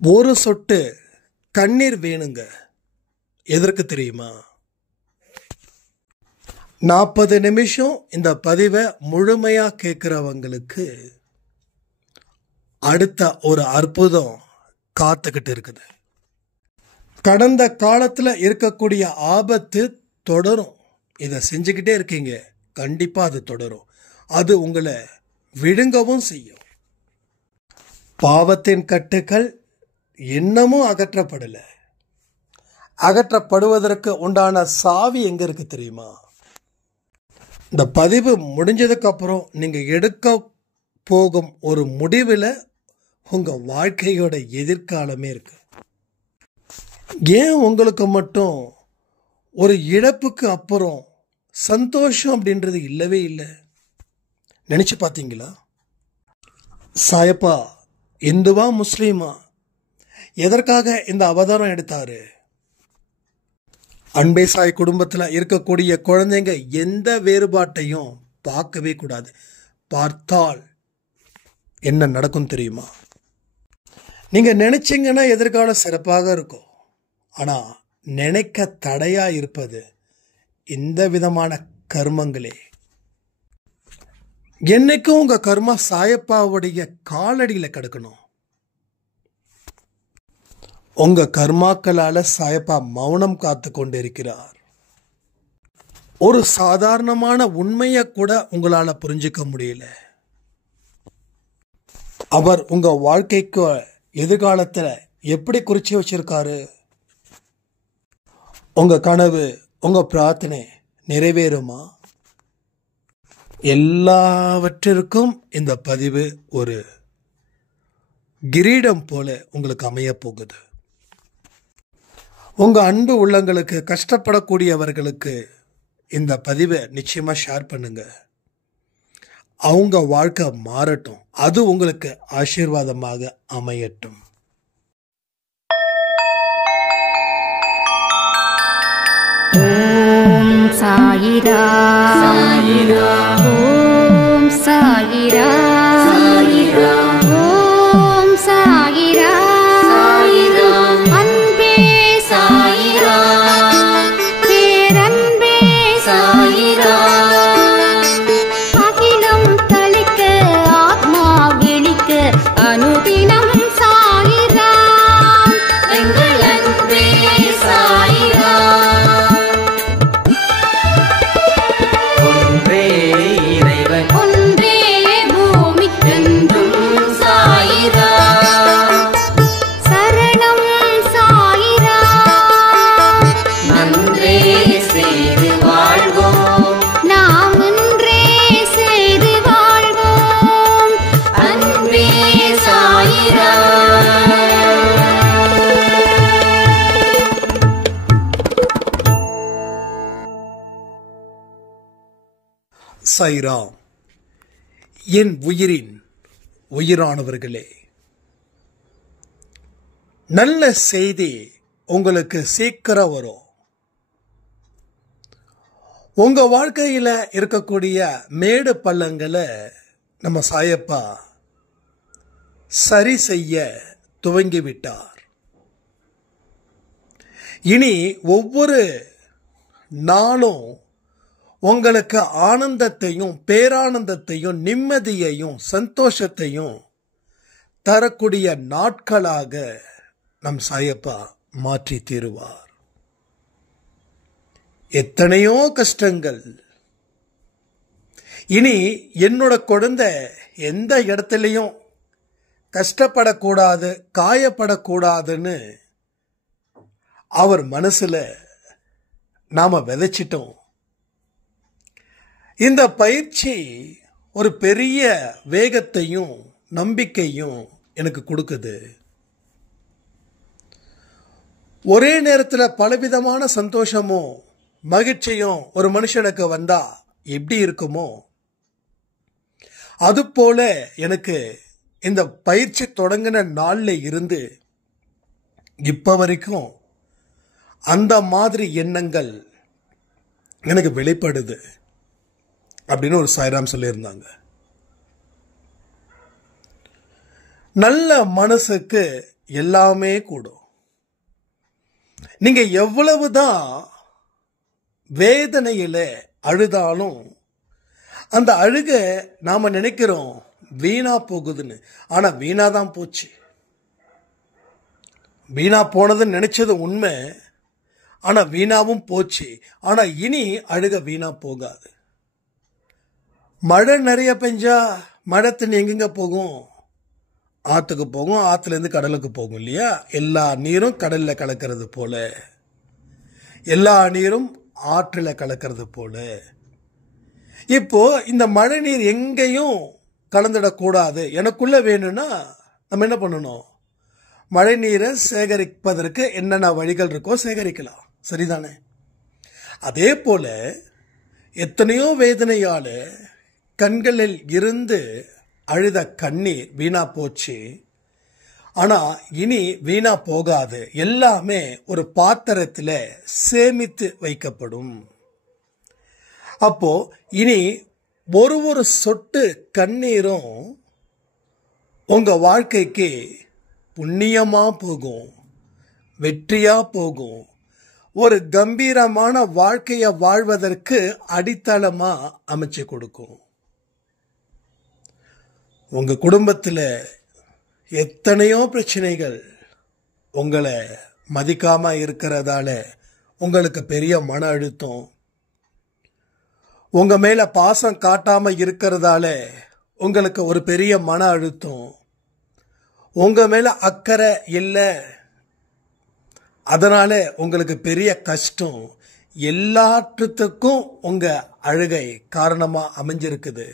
ஒரு சொட்டு கண்ணீர் வேணுங்க. எதற்கு தெரியுமா? 40 நிமிஷம் இந்த பதிவை முழுமையாக கேட்குறவங்களுக்கு அடுத்த ஒரு அற்புதம் காத்துக்கிட்டு இருக்குது. கடந்த காலத்தில் இருக்கக்கூடிய ஆபத்து தொடரும். இதை செஞ்சுக்கிட்டே இருக்கீங்க, கண்டிப்பாக அது தொடரும். அது உங்களை விழுங்கவும் செய்யும். பாவத்தின் கட்டுக்கள் இன்னமும் அகற்றப்படலை. அகற்றப்படுவதற்கு உண்டான சாவி எங்க இருக்கு தெரியுமா? இந்த பதிவு முடிஞ்சதுக்கு அப்புறம் நீங்க எடுக்க போகும் ஒரு முடிவில் உங்க வாழ்க்கையோட எதிர்காலமே இருக்கு. ஏன் உங்களுக்கு மட்டும் ஒரு இழப்புக்கு அப்புறம் சந்தோஷம் அப்படின்றது இல்லவே இல்லை? நினைச்சு பார்த்தீங்களா? சாயப்பா இந்துவா முஸ்லீமா? எதற்காக இந்த அவதாரம் எடுத்தாரு? அன்பே சாய் குடும்பத்தில் இருக்கக்கூடிய குழந்தைங்க எந்த வேறுபாட்டையும் பார்க்கவே கூடாது. பார்த்தால் என்ன நடக்கும் தெரியுமா? நீங்க நினைச்சீங்கன்னா எதிர்காலம் சிறப்பாக இருக்கும். ஆனா நினைக்க தடையா இருப்பது இந்த விதமான கர்மங்களே. என்னைக்கும் உங்க கர்மா சாயப்பாவுடைய காலடியில் கிடக்கணும். உங்க கர்மாக்களால சாயப்பா மௌனம் காத்து கொண்டிருக்கிறார். ஒரு சாதாரணமான உண்மையை கூட உங்களால புரிஞ்சுக்க முடியல. அவர் உங்க வாழ்க்கைக்கு எதிர்காலத்துல எப்படி குறிச்சு வச்சிருக்காரு? உங்க கனவு, உங்க பிரார்த்தனை நிறைவேறுமா? எல்லாவற்றிற்கும் இந்த பதிவு ஒரு கிரீடம் போல உங்களுக்கு அமைய போகுது. உங்க அன்பு உள்ளங்களுக்கு, கஷ்டப்படக்கூடியவர்களுக்கு இந்த பதிவை நிச்சயமா ஷேர் பண்ணுங்க. அவங்க வாழ்க்கை மாறட்டும். அது உங்களுக்கு ஆசீர்வாதமாக அமையட்டும். ஓம் சாயிரா சாயிரா, ஓம் சாயிரா சாயிரா, ஓம் சாயிரா சாயிரா, அன்பே சாயிரா, பேரன்பே சாயிரா, அகிலம் தளிக்க ஆத்மா விழிக்க அனுதினம் சாயிரா, எங்கள் அன்பே சாயிரா. ஒன்றே பூமிக்கென்றும் சாயிரா, சரணம் சாயிரா, நன்றே செய்து வாழ்வோம், நாம் ஒன்றே செய்து வாழ்வோம், அன்பே சாயிரா. சாய்ராம். என் உயிரின் உயிரானவர்களே, நல்ல செய்தி உங்களுக்கு சீக்கிரம் வரும். உங்க வாழ்க்கையில இருக்கக்கூடிய மேடு பள்ளங்களை நம்ம சாயப்பா சரி செய்ய துவங்கிவிட்டார். இனி ஒவ்வொரு நாளும் உங்களுக்கு ஆனந்தத்தையும் பேரானந்தத்தையும் நிம்மதியையும் சந்தோஷத்தையும் தரக்கூடிய நாட்களாக நம் சாயப்பா மாற்றி தீருவார். எத்தனையோ கஷ்டங்கள். இனி என்னோட குழந்தை எந்த இடத்துலையும் கஷ்டப்படக்கூடாது, காயப்படக்கூடாதுன்னு அவர் மனசுல நாம விதைச்சிட்டோம். இந்த பயிற்சி ஒரு பெரிய வேகத்தையும் நம்பிக்கையும் எனக்கு கொடுக்குது. ஒரே நேரத்தில் பலவிதமான சந்தோஷமும் மகிழ்ச்சியும் ஒரு மனுஷனுக்கு வந்தா எப்படி இருக்குமோ அதுபோல எனக்கு இந்த பயிற்சி தொடங்கின நாள்ல இருந்து இப்ப வரைக்கும் அந்த மாதிரி எண்ணங்கள் எனக்கு வெளிப்படுது அப்படின்னு ஒரு சாய்ராம் சொல்லியிருந்தாங்க. நல்ல மனசுக்கு எல்லாமே கூடும். நீங்க எவ்வளவுதான் வேதனையில அழுதாலும் அந்த அழுக நாம நினைக்கிறோம் வீணா போகுதுன்னு. ஆனா வீணாதான் போச்சு. வீணா போனதுன்னு நினைச்சது உண்மை. ஆனா வீணாவும் போச்சு. ஆனா இனி அழுக வீணா போகாது. மழை நிறைய பெஞ்சா மழை தண்ணி எங்கெங்க போகும்? ஆத்துக்கு போகும். ஆத்துல இருந்து கடலுக்கு போகும் இல்லையா? எல்லா நீரும் கடல்ல கலக்கிறது போல, எல்லா நீரும் ஆற்றுல கலக்கிறது போல. இப்போ இந்த மழை நீர் எங்கேயும் கலந்துடக்கூடாது, எனக்குள்ள வேணும்னா நம்ம என்ன பண்ணணும்? மழை நீரை சேகரிப்பதற்கு என்னென்ன வழிகள் இருக்கோ சேகரிக்கலாம். சரிதானே? அதே போல எத்தனையோ வேதனையால கண்களில் இருந்து அழுத கண்ணீர் வீணா போச்சு. ஆனா இனி வீணா போகாது. எல்லாமே ஒரு பாத்திரத்தில் சேமித்து வைக்கப்படும். அப்போ இனி ஒரு சொட்டு கண்ணீரும் உங்க வாழ்க்கைக்கு புண்ணியமா போகும், வெற்றியா போகும். ஒரு கம்பீரமான வாழ்க்கையை வாழ்வதற்கு அடித்தளமா அமைச்சு கொடுக்கும். உங்க குடும்பத்தில் எத்தனையோ பிரச்சனைகள் உங்களை மதிக்காம இருக்கிறதால உங்களுக்கு பெரிய மன அழுத்தம், உங்க மேல பாசம் காட்டாம இருக்கிறதால உங்களுக்கு ஒரு பெரிய மன அழுத்தம், உங்க மேல அக்கறை இல்லை அதனால உங்களுக்கு பெரிய கஷ்டம், எல்லாற்றுக்கும் உங்க அழுகை காரணமா அமைஞ்சிருக்குது.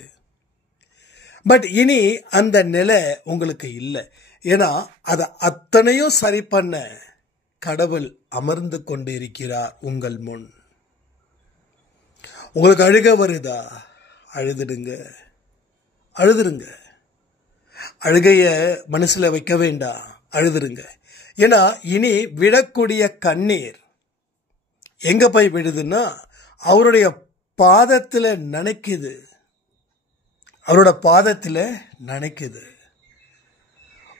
பட் இனி அந்த நிலை உங்களுக்கு இல்லை. ஏன்னா அதை அத்தனையும் சரி பண்ண கடவுள் அமர்ந்து கொண்டிருக்கிறார் உங்கள் முன். உங்களுக்கு அழுக வருதா? அழுதுடுங்க, அழுதுருங்க. அழுகைய மனசுல வைக்க வேண்டாம், அழுதுருங்க. ஏன்னா இனி விழக்கூடிய கண்ணீர் எங்க போய் விடுதுன்னா அவருடைய பாதத்தில் நனைக்குது, அவரோட பாதத்தில் நனைக்குது.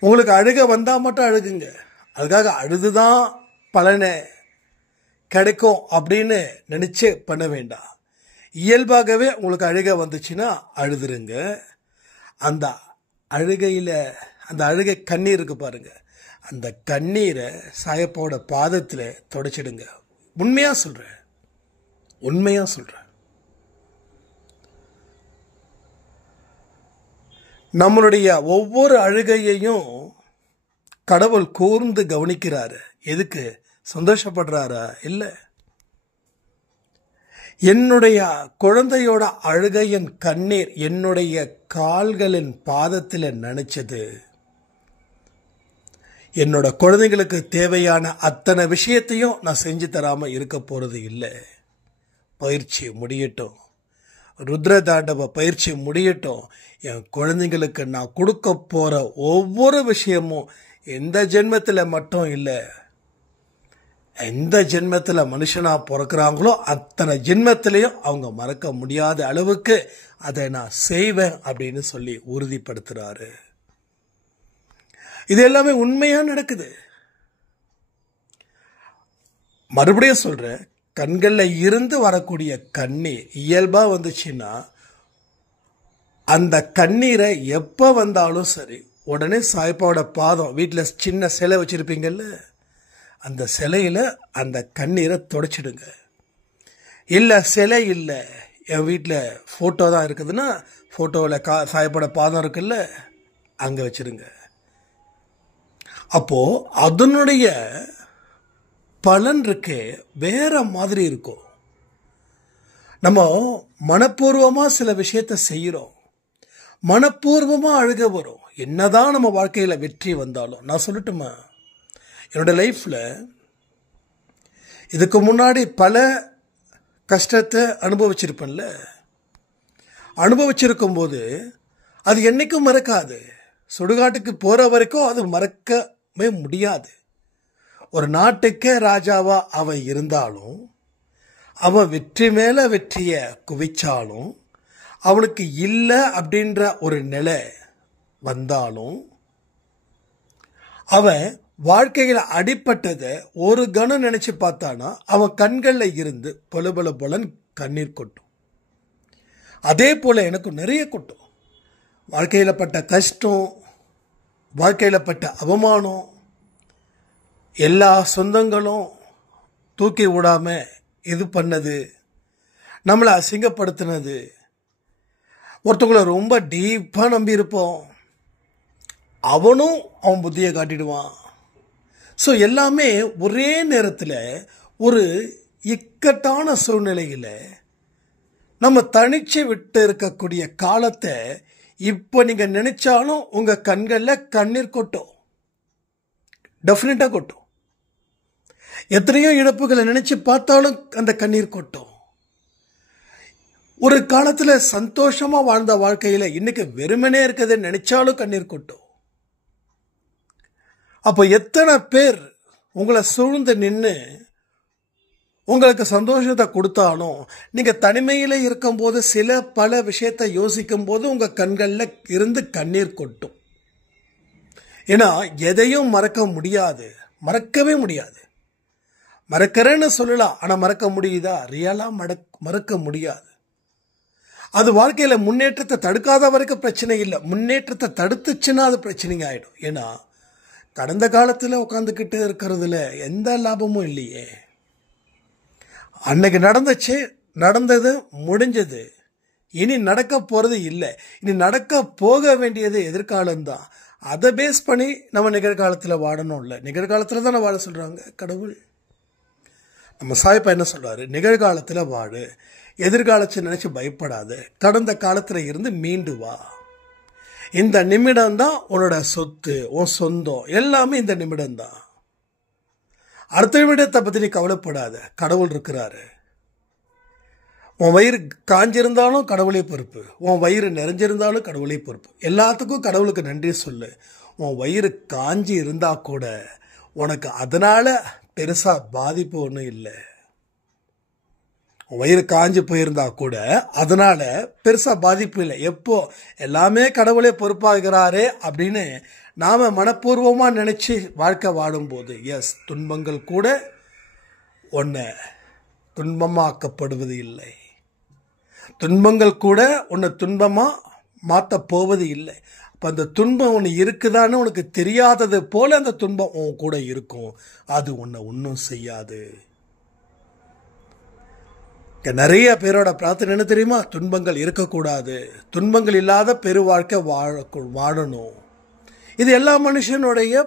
உங்களுக்கு அழுக வந்தா மட்டும் அழுகுங்க. அதுக்காக அழுதுதான் பலனை கிடைக்கும் அப்படின்னு நினைச்சு பண்ண வேண்டாம். இயல்பாகவே உங்களுக்கு அழுக வந்துச்சுன்னா அழுதுருங்க. அந்த அழுகையில அந்த அழுகை கண்ணீர் இருக்கு பாருங்க, அந்த கண்ணீரை சாயப்பாவோட பாதத்தில் தொடச்சிடுங்க. உண்மையா சொல்றேன், உண்மையா சொல்றேன். நம்மளுடைய ஒவ்வொரு அழுகையையும் கடவுள் கூர்ந்து கவனிக்கிறாரு. எதுக்கு? சந்தோஷப்படுறாரா? இல்லை. என்னுடைய குழந்தையோட அழுகையின் கண்ணீர் என்னுடைய கால்களின் பாதத்தில் நனைச்சது. என்னோட குழந்தைங்களுக்கு தேவையான அத்தனை விஷயத்தையும் நான் செஞ்சு தராம இருக்க போறது இல்லை. பயிற்சி முடியட்டும், ருத்ர தாண்டவ பயிற்சி முடியட்டும். என் குழந்தைங்களுக்கு நான் கொடுக்க போற ஒவ்வொரு விஷயமும் எந்த ஜென்மத்தில் மட்டும் இல்லை, எந்த ஜென்மத்தில் மனுஷனா பிறக்கிறாங்களோ அத்தனை ஜென்மத்திலையும் அவங்க மறக்க முடியாத அளவுக்கு அதை நான் செய்வேன் அப்படின்னு சொல்லி உறுதிப்படுத்துறாரு. இது எல்லாமே உண்மையா நடக்குது. மறுபடியும் சொல்றேன், கண்கள்ல இருந்து வரக்கூடிய கண்ணீர் இயல்பா வந்துச்சுன்னா அந்த கண்ணீரை எப்ப வந்தாலும் சரி உடனே சாய்ப்பாவோட பாதம், வீட்டில் சின்ன சிலை வச்சிருப்பீங்கல்ல, அந்த சிலையில அந்த கண்ணீரை தொடச்சிடுங்க. இல்லை சிலை இல்லை, என் வீட்டில் ஃபோட்டோ தான் இருக்குதுன்னா ஃபோட்டோவில் சாய்ப்பாவோட பாதம் இருக்குல்ல, அங்கே வச்சிருங்க. அப்போ அதனுடைய பலன் இருக்கே வேற மாதிரி இருக்கும். நம்ம மனப்பூர்வமா சில விஷயத்த செய்யறோம், மனப்பூர்வமா அழுக வரும். என்னதான் நம்ம வாழ்க்கையில வெற்றி வந்தாலும், நான் சொல்லட்டுமா, என்னோட லைஃப்ல இதுக்கு முன்னாடி பல கஷ்டத்தை அனுபவிச்சிருப்பேன்ல. அனுபவிச்சிருக்கும் போது அது என்னைக்கும் மறக்காது. சுடுகாட்டுக்கு போற வரைக்கும் அது மறக்கவே முடியாது. ஒரு நாட்டுக்கே ராஜாவா அவன் இருந்தாலும், அவன் வெற்றி மேல வெற்றிய குவிச்சாலும், அவனுக்கு இல்லை அப்படின்ற ஒரு நிலை வந்தாலும், அவன் வாழ்க்கையில் அடிப்பட்டதை ஒரு கணம் நினைச்சு பார்த்தானா அவன் கண்கள்ல இருந்து பொல பொல பொலன் கண்ணீர் கொட்டும். அதே போல எனக்கு நிறைய கொட்டும். வாழ்க்கையில பட்ட கஷ்டம், வாழ்க்கையில பட்ட அவமானம், எல்லா சொந்தங்களும் தூக்கி விடாம இது பண்ணது, நம்மளை அசிங்கப்படுத்தினது, ஒருத்தவங்களை ரொம்ப டீப்பா நம்பி இருப்போம், அவனும் அவன் புத்தியை காட்டிடுவான். ஸோ எல்லாமே ஒரே நேரத்தில் ஒரு இக்கட்டான சூழ்நிலையில் நம்ம தனிச்சு விட்டு இருக்கக்கூடிய காலத்தை இப்போ நீங்க நினைச்சாலும் உங்க கண்களில் கண்ணீர் கொட்டும், டெஃபினட்டா கொட்டும். எத்தனையோ இழப்புகளை நினைச்சு பார்த்தாலும் அந்த கண்ணீர் கொட்டும். ஒரு காலத்துல சந்தோஷமா வாழ்ந்த வாழ்க்கையில இன்னைக்கு வெறுமனே இருக்கிறத நினைச்சாலும் கண்ணீர் கொட்டும். அப்போ எத்தனை பேர் உங்களை சூழ்ந்து நின்று உங்களுக்கு சந்தோஷத்தை கொடுத்தாலும் நீங்க தனிமையில இருக்கும்போது பல விஷயத்தை யோசிக்கும் போது உங்க கண்கள்ல இருந்து கண்ணீர் கொட்டும். ஏன்னா எதையும் மறக்க முடியாது, மறக்கவே முடியாது. மறக்கிறேன்னு சொல்லலாம், ஆனா மறக்க முடியுதா? ரியலா மறக்க முடியாது. அது வாழ்க்கையில முன்னேற்றத்தை தடுக்காத வரைக்கும் பிரச்சனை இல்லை, முன்னேற்றத்தை தடுத்துச்சுன்னா அது பிரச்சனைங்க ஆயிடும். ஏன்னா கடந்த காலத்துல உட்காந்துக்கிட்டு இருக்கிறதுல எந்த லாபமும் இல்லையே. அன்னைக்கு நடந்துச்சு, நடந்தது, முடிஞ்சது. இனி நடக்க போறது இல்லை. இனி நடக்க போக வேண்டியது எதிர்காலம்தான். அதை பேஸ் பண்ணி நம்ம நிகழ்காலத்தில் வாழணும். இல்லை, நிகழ்காலத்தில் தானே வாழ சொல்றாங்க கடவுள். நம்ம சாய்ப்பா என்ன சொல்றாரு? நிகழ்காலத்தில் வாழு, எதிர்காலத்தை நினைச்சு பயப்படாது, கடந்த காலத்துல இருந்து மீண்டு வா. இந்த நிமிடம் தான் உன்னோட சொத்து, உன் சொந்தம் எல்லாமே இந்த நிமிடம் தான். அடுத்த நிமிடத்தை பத்தி நீ கவலைப்படாத, கடவுள் இருக்கிறாரு. உன் வயிறு காஞ்சிருந்தாலும் கடவுளே பொறுப்பு, உன் வயிறு நிறைஞ்சிருந்தாலும் கடவுளே பொறுப்பு. எல்லாத்துக்கும் கடவுளுக்கு நன்றி சொல்லு. உன் வயிறு காஞ்சி இருந்தா கூட உனக்கு அதனால பெருசா பாதிப்பு ஒன்றும் இல்லை. வயிறு காஞ்சி போயிருந்தா கூட அதனால பெருசா பாதிப்பு இல்லை. எப்போ எல்லாமே கடவுளே பொறுப்பாகிறாரே அப்படின்னு நாம மனப்பூர்வமா நினைச்சு வாழ்க்கை வாழும்போது, எஸ், துன்பங்கள் கூட உன்னை துன்பமாக்கப்படுவது இல்லை, துன்பங்கள் கூட உன்னை துன்பமா மாத்த போவது இல்லை. அப்ப அந்த துன்பம் உன்னை இருக்குதான்னு உனக்கு தெரியாதது போல அந்த துன்பம் உன் கூட இருக்கும். அது உன்னை ஒன்றும் செய்யாது. நிறைய பேரோட பிரார்த்தனை என்ன தெரியுமா? துன்பங்கள் இருக்கக்கூடாது, துன்பங்கள் இல்லாத பெரு வாழ்க்கை வாழணும். இது எல்லா மனுஷனுடைய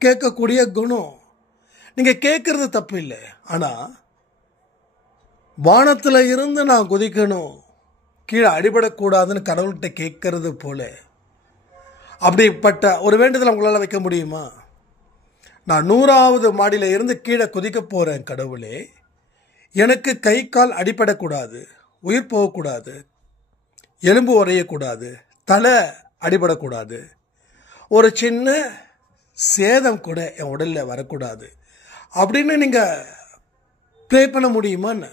கேட்கக்கூடிய குணம். நீங்க கேட்கறது தப்பு இல்லை. ஆனா வானத்துல இருந்து நான் குதிக்கணும், கீழே அடிபடக்கூடாதுன்னு கடவுள்கிட்ட கேட்கறது போல அப்படிப்பட்ட ஒரு வேண்டுதல் உங்களால வைக்க முடியுமா? நான் 100வது மாடியில இருந்து கீழே குதிக்க போறேன் கடவுளே, எனக்கு கை கால் அடிபடக்கூடாது, உயிர் போகக்கூடாது, எலும்பு உறையக்கூடாது, தலை அடிபடக்கூடாது, ஒரு சின்ன சேதம் கூட என் உடலில் வரக்கூடாது அப்படின்னு நீங்கள் ப்ரே பண்ண முடியுமான்னு?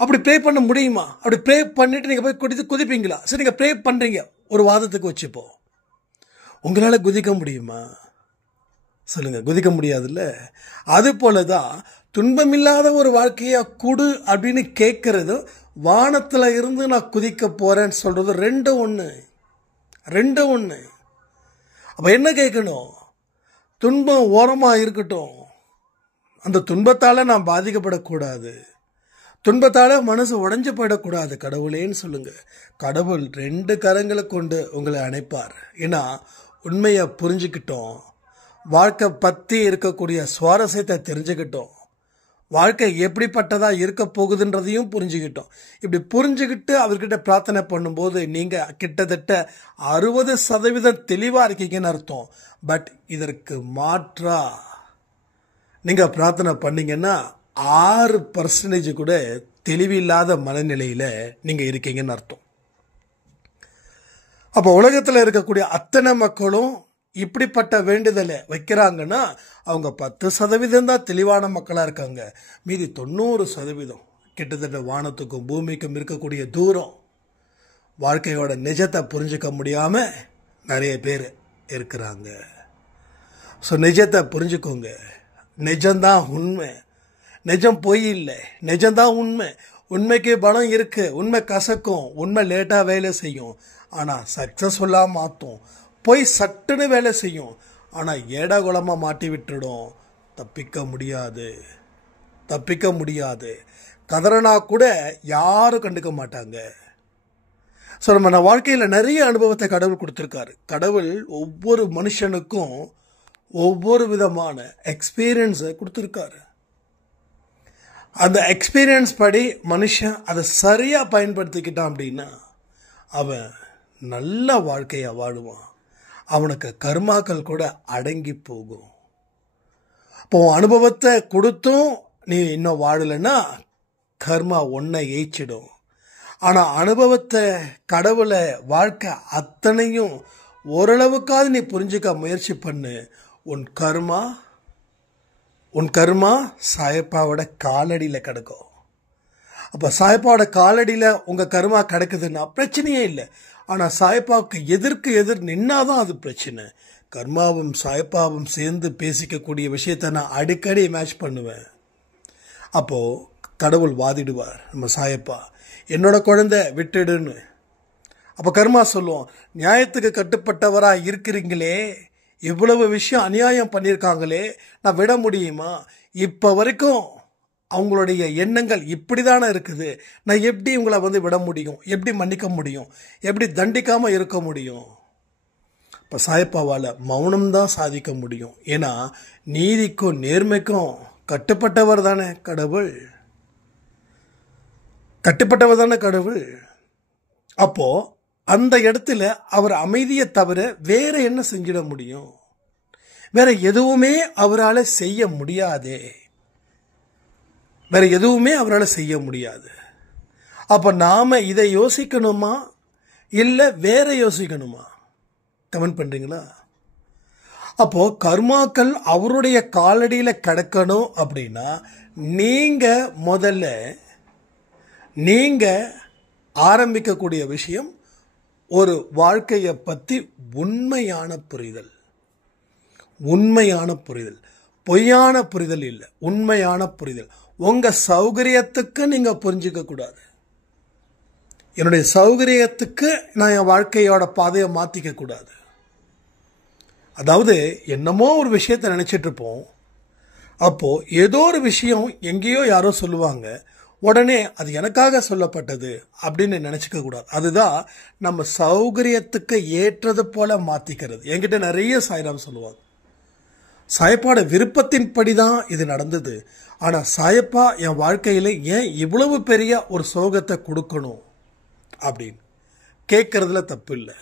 அப்படி ப்ரே பண்ண முடியுமா? அப்படி ப்ரே பண்ணிட்டு நீங்கள் போய் குதிப்பீங்களா? சரி, நீங்கள் ப்ரே பண்ணுறீங்க, ஒரு வாதத்துக்கு வச்சுப்போம், உங்களால் குதிக்க முடியுமா? சொல்லுங்க, குதிக்க முடியாதுல்ல. அது போலதான் துன்பமில்லாத ஒரு வாழ்க்கையா குடு அப்படின்னு கேட்கறது, வானத்துல இருந்து நான் குதிக்க போறேன்னு சொல்றது ரெண்டு ஒண்ணு. அப்ப என்ன கேட்கணும்? துன்பம் ஓரமா இருக்கட்டும், அந்த துன்பத்தால நான் பாதிக்கப்படக்கூடாது, துன்பத்தால மனசு உடைஞ்சு போயிடக்கூடாது கடவுளேன்னு சொல்லுங்க. கடவுள் 2 கரங்களை கொண்டு உங்களை அணைப்பார். ஏன்னா உண்மையை புரிஞ்சுக்கிட்டோம், வாழ்க்கை பத்தி இருக்கக்கூடிய சுவாரஸ்யத்தை தெரிஞ்சுக்கிட்டோம், வாழ்க்கை எப்படிப்பட்டதா இருக்க போகுதுன்றதையும் புரிஞ்சுக்கிட்டோம். இப்படி புரிஞ்சுக்கிட்டு அவர்கிட்ட பிரார்த்தனை பண்ணும்போது நீங்க கிட்டத்தட்ட 60% தெளிவா இருக்கீங்கன்னு அர்த்தம். பட் இதற்கு மாற்றா நீங்க பிரார்த்தனை பண்ணீங்கன்னா 6% கூட தெளிவில்லாத மனநிலையில நீங்க இருக்கீங்கன்னு அர்த்தம். அப்ப உலகத்துல இருக்கக்கூடிய அத்தனை மக்களும் இப்படிப்பட்ட வேண்டுதலை வைக்கிறாங்கன்னா அவங்க 10% தான் தெளிவான மக்களா இருக்காங்க. மீதி 90% கிட்டத்தட்ட வானத்துக்கும் பூமிக்கும் இருக்கக்கூடிய தூரம், வாழ்க்கையோட நிஜத்தை புரிஞ்சுக்க முடியாம நிறைய பேர் இருக்கிறாங்க. ஸோ நிஜத்தை புரிஞ்சுக்கோங்க. நிஜம்தான் உண்மை, நிஜம் பொய் இல்லை, நிஜம்தான் உண்மை. உண்மைக்கு பலம் இருக்கு, உண்மை கசக்கும், உண்மை லேட்டாக வேலை செய்யும், ஆனால் சக்ஸஸ்ஃபுல்லாக மாற்றும். பொய் சட்டுன்னு வேலை செய்யும், ஆனால் ஏடாகுலமாக மாட்டி விட்டுடும். தப்பிக்க முடியாது, தப்பிக்க முடியாது. கதறனா கூட யாரும் கண்டுக்க மாட்டாங்க. ஸோ நம்ம வாழ்க்கையில் நிறைய அனுபவத்தை கடவுள் கொடுத்துருக்காரு. கடவுள் ஒவ்வொரு மனுஷனுக்கும் ஒவ்வொரு விதமான எக்ஸ்பீரியன்ஸை கொடுத்துருக்காரு. அந்த எக்ஸ்பீரியன்ஸ் படி மனுஷன் அதை சரியாக பயன்படுத்திக்கிட்டான் அப்படின்னா அவன் நல்ல வாழ்க்கையை வாழுவான். அவனுக்கு கர்மாக்கள் கூட அடங்கி போகும். இப்போ அனுபவத்தை கொடுத்தும் நீ இன்னும் வாழலைன்னா கர்மா ஒன்றை ஏய்ச்சிடும். ஆனால் அனுபவத்தை, கடவுளை, வாழ்க்கை அத்தனையும் ஓரளவுக்காவது நீ புரிஞ்சுக்க முயற்சி பண்ணு. உன் கர்மா சாயப்பாவோட காலடியில் கிடக்கும். அப்போ சாயப்பாவோட காலடியில் உங்கள் கர்மா கிடக்குதுன்னா பிரச்சனையே இல்லை. ஆனால் சாயப்பாவுக்கு எதிர் நின்னாதான் அது பிரச்சனை. கர்மாவும் சாயப்பாவும் சேர்ந்து பேசிக்கக்கூடிய விஷயத்தை நான் அடிக்கடி மேட்ச் பண்ணுவேன். அப்போது கடவுள் வாதிடுவார், நம்ம சாயப்பா என்னோட குழந்தை விட்டுடுன்னு. அப்போ கர்மா சொல்லுவோம், நியாயத்துக்கு கட்டுப்பட்டவராக இருக்கிறீங்களே, இவ்வளவு விஷயம் அநியாயம் பண்ணியிருக்காங்களே, நான் விட முடியுமா? இப்போ வரைக்கும் அவங்களுடைய எண்ணங்கள் இப்படி தானே இருக்குது, நான் எப்படி இவங்களை விட முடியும்? எப்படி மன்னிக்க முடியும்? எப்படி தண்டிக்காமல் இருக்க முடியும்? இப்போ சாயப்பாவால் மௌனம்தான் சாதிக்க முடியும். ஏன்னா நீதிக்கும் நேர்மைக்கும் கட்டுப்பட்டவர் தானே கடவுள், கட்டுப்பட்டவர் தானே கடவுள். அப்போ அந்த இடத்துல அவர் அமைதியை தவிர வேற என்ன செஞ்சிட முடியும்? வேற எதுவுமே அவரால் செய்ய முடியாதே, வேற எதுவுமே அவரால் செய்ய முடியாது. அப்போ நாம இதை யோசிக்கணுமா இல்லை வேற யோசிக்கணுமா? கமெண்ட் பண்றீங்களா? அப்போ கர்மாக்கள் அவருடைய காலடியில் கிடக்கணும் அப்படின்னா நீங்க ஆரம்பிக்கக்கூடிய விஷயம் ஒரு வாழ்க்கையை பற்றி உண்மையான புரிதல். உண்மையான புரிதல், பொய்யான புரிதல் இல்லை, உண்மையான புரிதல். உங்க சௌகரியத்துக்கு நீங்க புரிஞ்சுக்க கூடாது. என்னுடைய சௌகரியத்துக்கு நான் என் வாழ்க்கையோட பாதையை மாத்திக்க கூடாது. அதாவது என்னமோ ஒரு விஷயத்தை நினைச்சிட்டு இருப்போம், அப்போ ஏதோ ஒரு விஷயம் எங்கேயோ யாரோ சொல்லுவாங்க, உடனே அது எனக்காக சொல்லப்பட்டது அப்படின்னு நினைச்சுக்க கூடாது. அதுதான் நம்ம சௌகரியத்துக்கு ஏற்றது போல மாத்திக்கிறது. என்கிட்ட நிறைய சாய்ராம் சொல்லுவாங்க, சாயப்பாட விருப்பத்தின்படி தான் இது நடந்தது, ஆனா சாயப்பா என் வாழ்க்கையில ஏன் இவ்வளவு பெரிய ஒரு சோகத்தை கொடுக்கணும் அப்படின்னு கேட்கறதுல தப்பு இல்லை,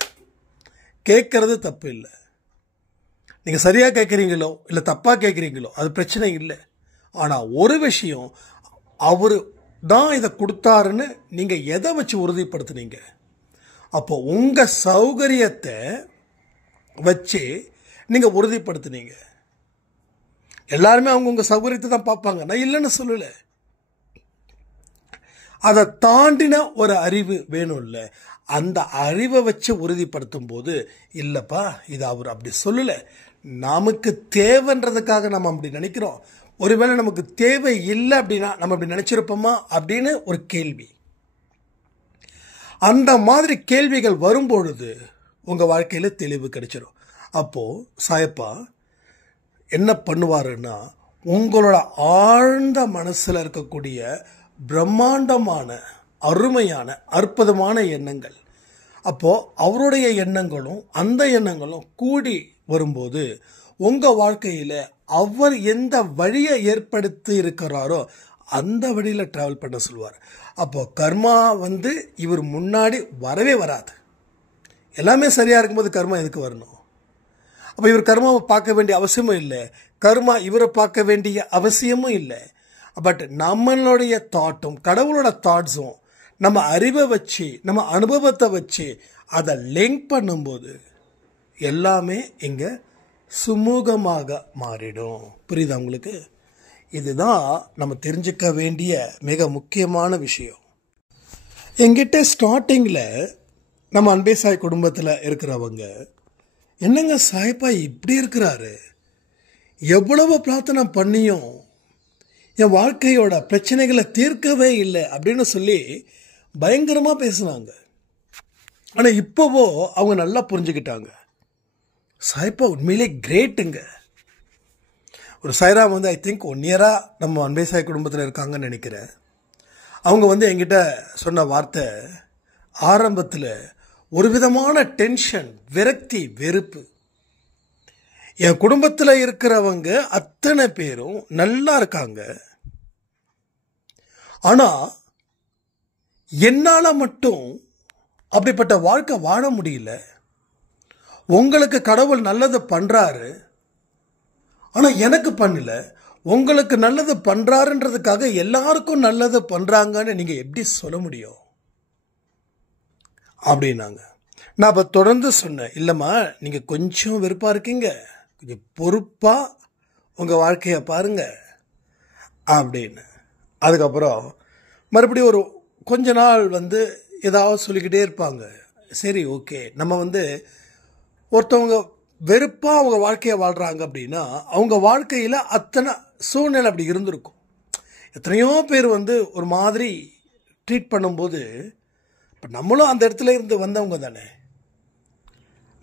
கேட்கறது தப்பு இல்லை. நீங்க சரியா கேட்குறீங்களோ இல்லை தப்பா கேட்குறீங்களோ அது பிரச்சனை இல்லை. ஆனா ஒரு விஷயம், அவரு தான் இதை கொடுத்தாருன்னு நீங்க எதை வச்சு உறுதிப்படுத்துனீங்க? அப்போ உங்க சௌகரியத்தை வச்சு நீங்க உறுதிப்படுத்துனீங்க. எல்லாருமே அவங்கவுங்க சௌகரியத்தை தான் பார்ப்பாங்க, நான் இல்லைன்னு சொல்லல. அதை தாண்டின ஒரு அறிவு வேணும்ல, அந்த அறிவை வச்சு உறுதிப்படுத்தும் போது இல்லப்பா இது அவர் அப்படி சொல்லல, நமக்கு தேவைன்றதுக்காக நம்ம அப்படி நினைக்கிறோம், ஒருவேளை நமக்கு தேவை இல்லை அப்படின்னா நம்ம அப்படி நினைச்சிருப்போமா அப்படின்னு ஒரு கேள்வி. அந்த மாதிரி கேள்விகள் வரும்பொழுது உங்க வாழ்க்கையில தெளிவு கிடைச்சிடும். அப்போ சாயப்பா என்ன பண்ணுவாருன்னா, உங்களோட ஆழ்ந்த மனசுல இருக்கக்கூடிய பிரம்மாண்டமான அருமையான அற்புதமான எண்ணங்கள், அப்போ அவருடைய எண்ணங்களும் அந்த எண்ணங்களும் கூடி வரும்போது உங்க வாழ்க்கையில அவர் எந்த வழியை ஏற்படுத்தி இருக்கிறாரோ அந்த வழியில டிராவல் பண்ண சொல்லுவார். அப்போ கர்மா இவர் முன்னாடி வரவே வராது. எல்லாமே சரியா இருக்கும்போது கர்மா எதுக்கு வரணும்? அப்போ இவர் கர்மாவை பார்க்க வேண்டிய அவசியமும் இல்லை, கர்மா இவரை பார்க்க வேண்டிய அவசியமும் இல்லை. பட் நம்மளுடைய தாட்டும் கடவுளோட தாட்ஸும் நம்ம அறிவை வச்சு நம்ம அனுபவத்தை வச்சு அதை லிங்க் பண்ணும்போது எல்லாமே இங்க சுமூகமாக மாறிடும். புரியுதா உங்களுக்கு? இதுதான் நம்ம தெரிஞ்சுக்க வேண்டிய மிக முக்கியமான விஷயம். என்கிட்ட ஸ்டார்டிங்கில் நம்ம அன்பே சாய் குடும்பத்தில் இருக்கிறவங்க, என்னங்க சாயப்பா இப்படி இருக்கிறாரு, எவ்வளவு பிரார்த்தனை பண்ணியும் என் வாழ்க்கையோட பிரச்சனைகளை தீர்க்கவே இல்லை அப்படின்னு சொல்லி பயங்கரமாக பேசுனாங்க. ஆனால் இப்போவோ அவங்க நல்லா புரிஞ்சுக்கிட்டாங்க. சாய்ப்பா உண்மையிலே கிரேட்டுங்க. ஒரு சாய்ராம் வந்து ஐ திங்க் 1 இயராக நம்ம அன்பே சாய் குடும்பத்தில் இருக்காங்கன்னு நினைக்கிறேன். அவங்க என்கிட்ட சொன்ன வார்த்தை, ஆரம்பத்தில் ஒரு விதமான டென்ஷன், விரக்தி, வெறுப்பு. என் குடும்பத்தில் இருக்கிறவங்க அத்தனை பேரும் நல்லா இருக்காங்க, ஆனால் என்னால் மட்டும் அப்படிப்பட்ட வாழ்க்கை வாழ முடியல. உங்களுக்கு கடவுள் நல்லது பண்ணுறாரு, ஆனால் எனக்கு பண்ணல. உங்களுக்கு நல்லது பண்ணுறாருன்றதுக்காக எல்லாருக்கும் நல்லது பண்ணுறாங்கன்னு நீங்கள் எப்படி சொல்ல முடியும் அப்படின்னாங்க. நான் அப்போ தொடர்ந்து சொன்னேன், இல்லைம்மா நீங்கள் கொஞ்சம் வெறுப்பாக இருக்கீங்க, கொஞ்சம் பொறுப்பாக உங்கள் வாழ்க்கையை பாருங்க அப்படின்னு. அதுக்கப்புறம் மறுபடியும் ஒரு கொஞ்ச நாள் ஏதாவது சொல்லிக்கிட்டே இருப்பாங்க. சரி, ஓகே, நம்ம ஒருத்தவங்க வெறுப்பாக அவங்க வாழ்க்கையை வாழ்கிறாங்க அப்படின்னா அவங்க வாழ்க்கையில் அத்தனை சூழ்நிலை அப்படி இருந்திருக்கும். எத்தனையோ பேர் ஒரு மாதிரி ட்ரீட் பண்ணும்போது இப்போ நம்மளும் அந்த இடத்துல இருந்து வந்தவங்க தானே.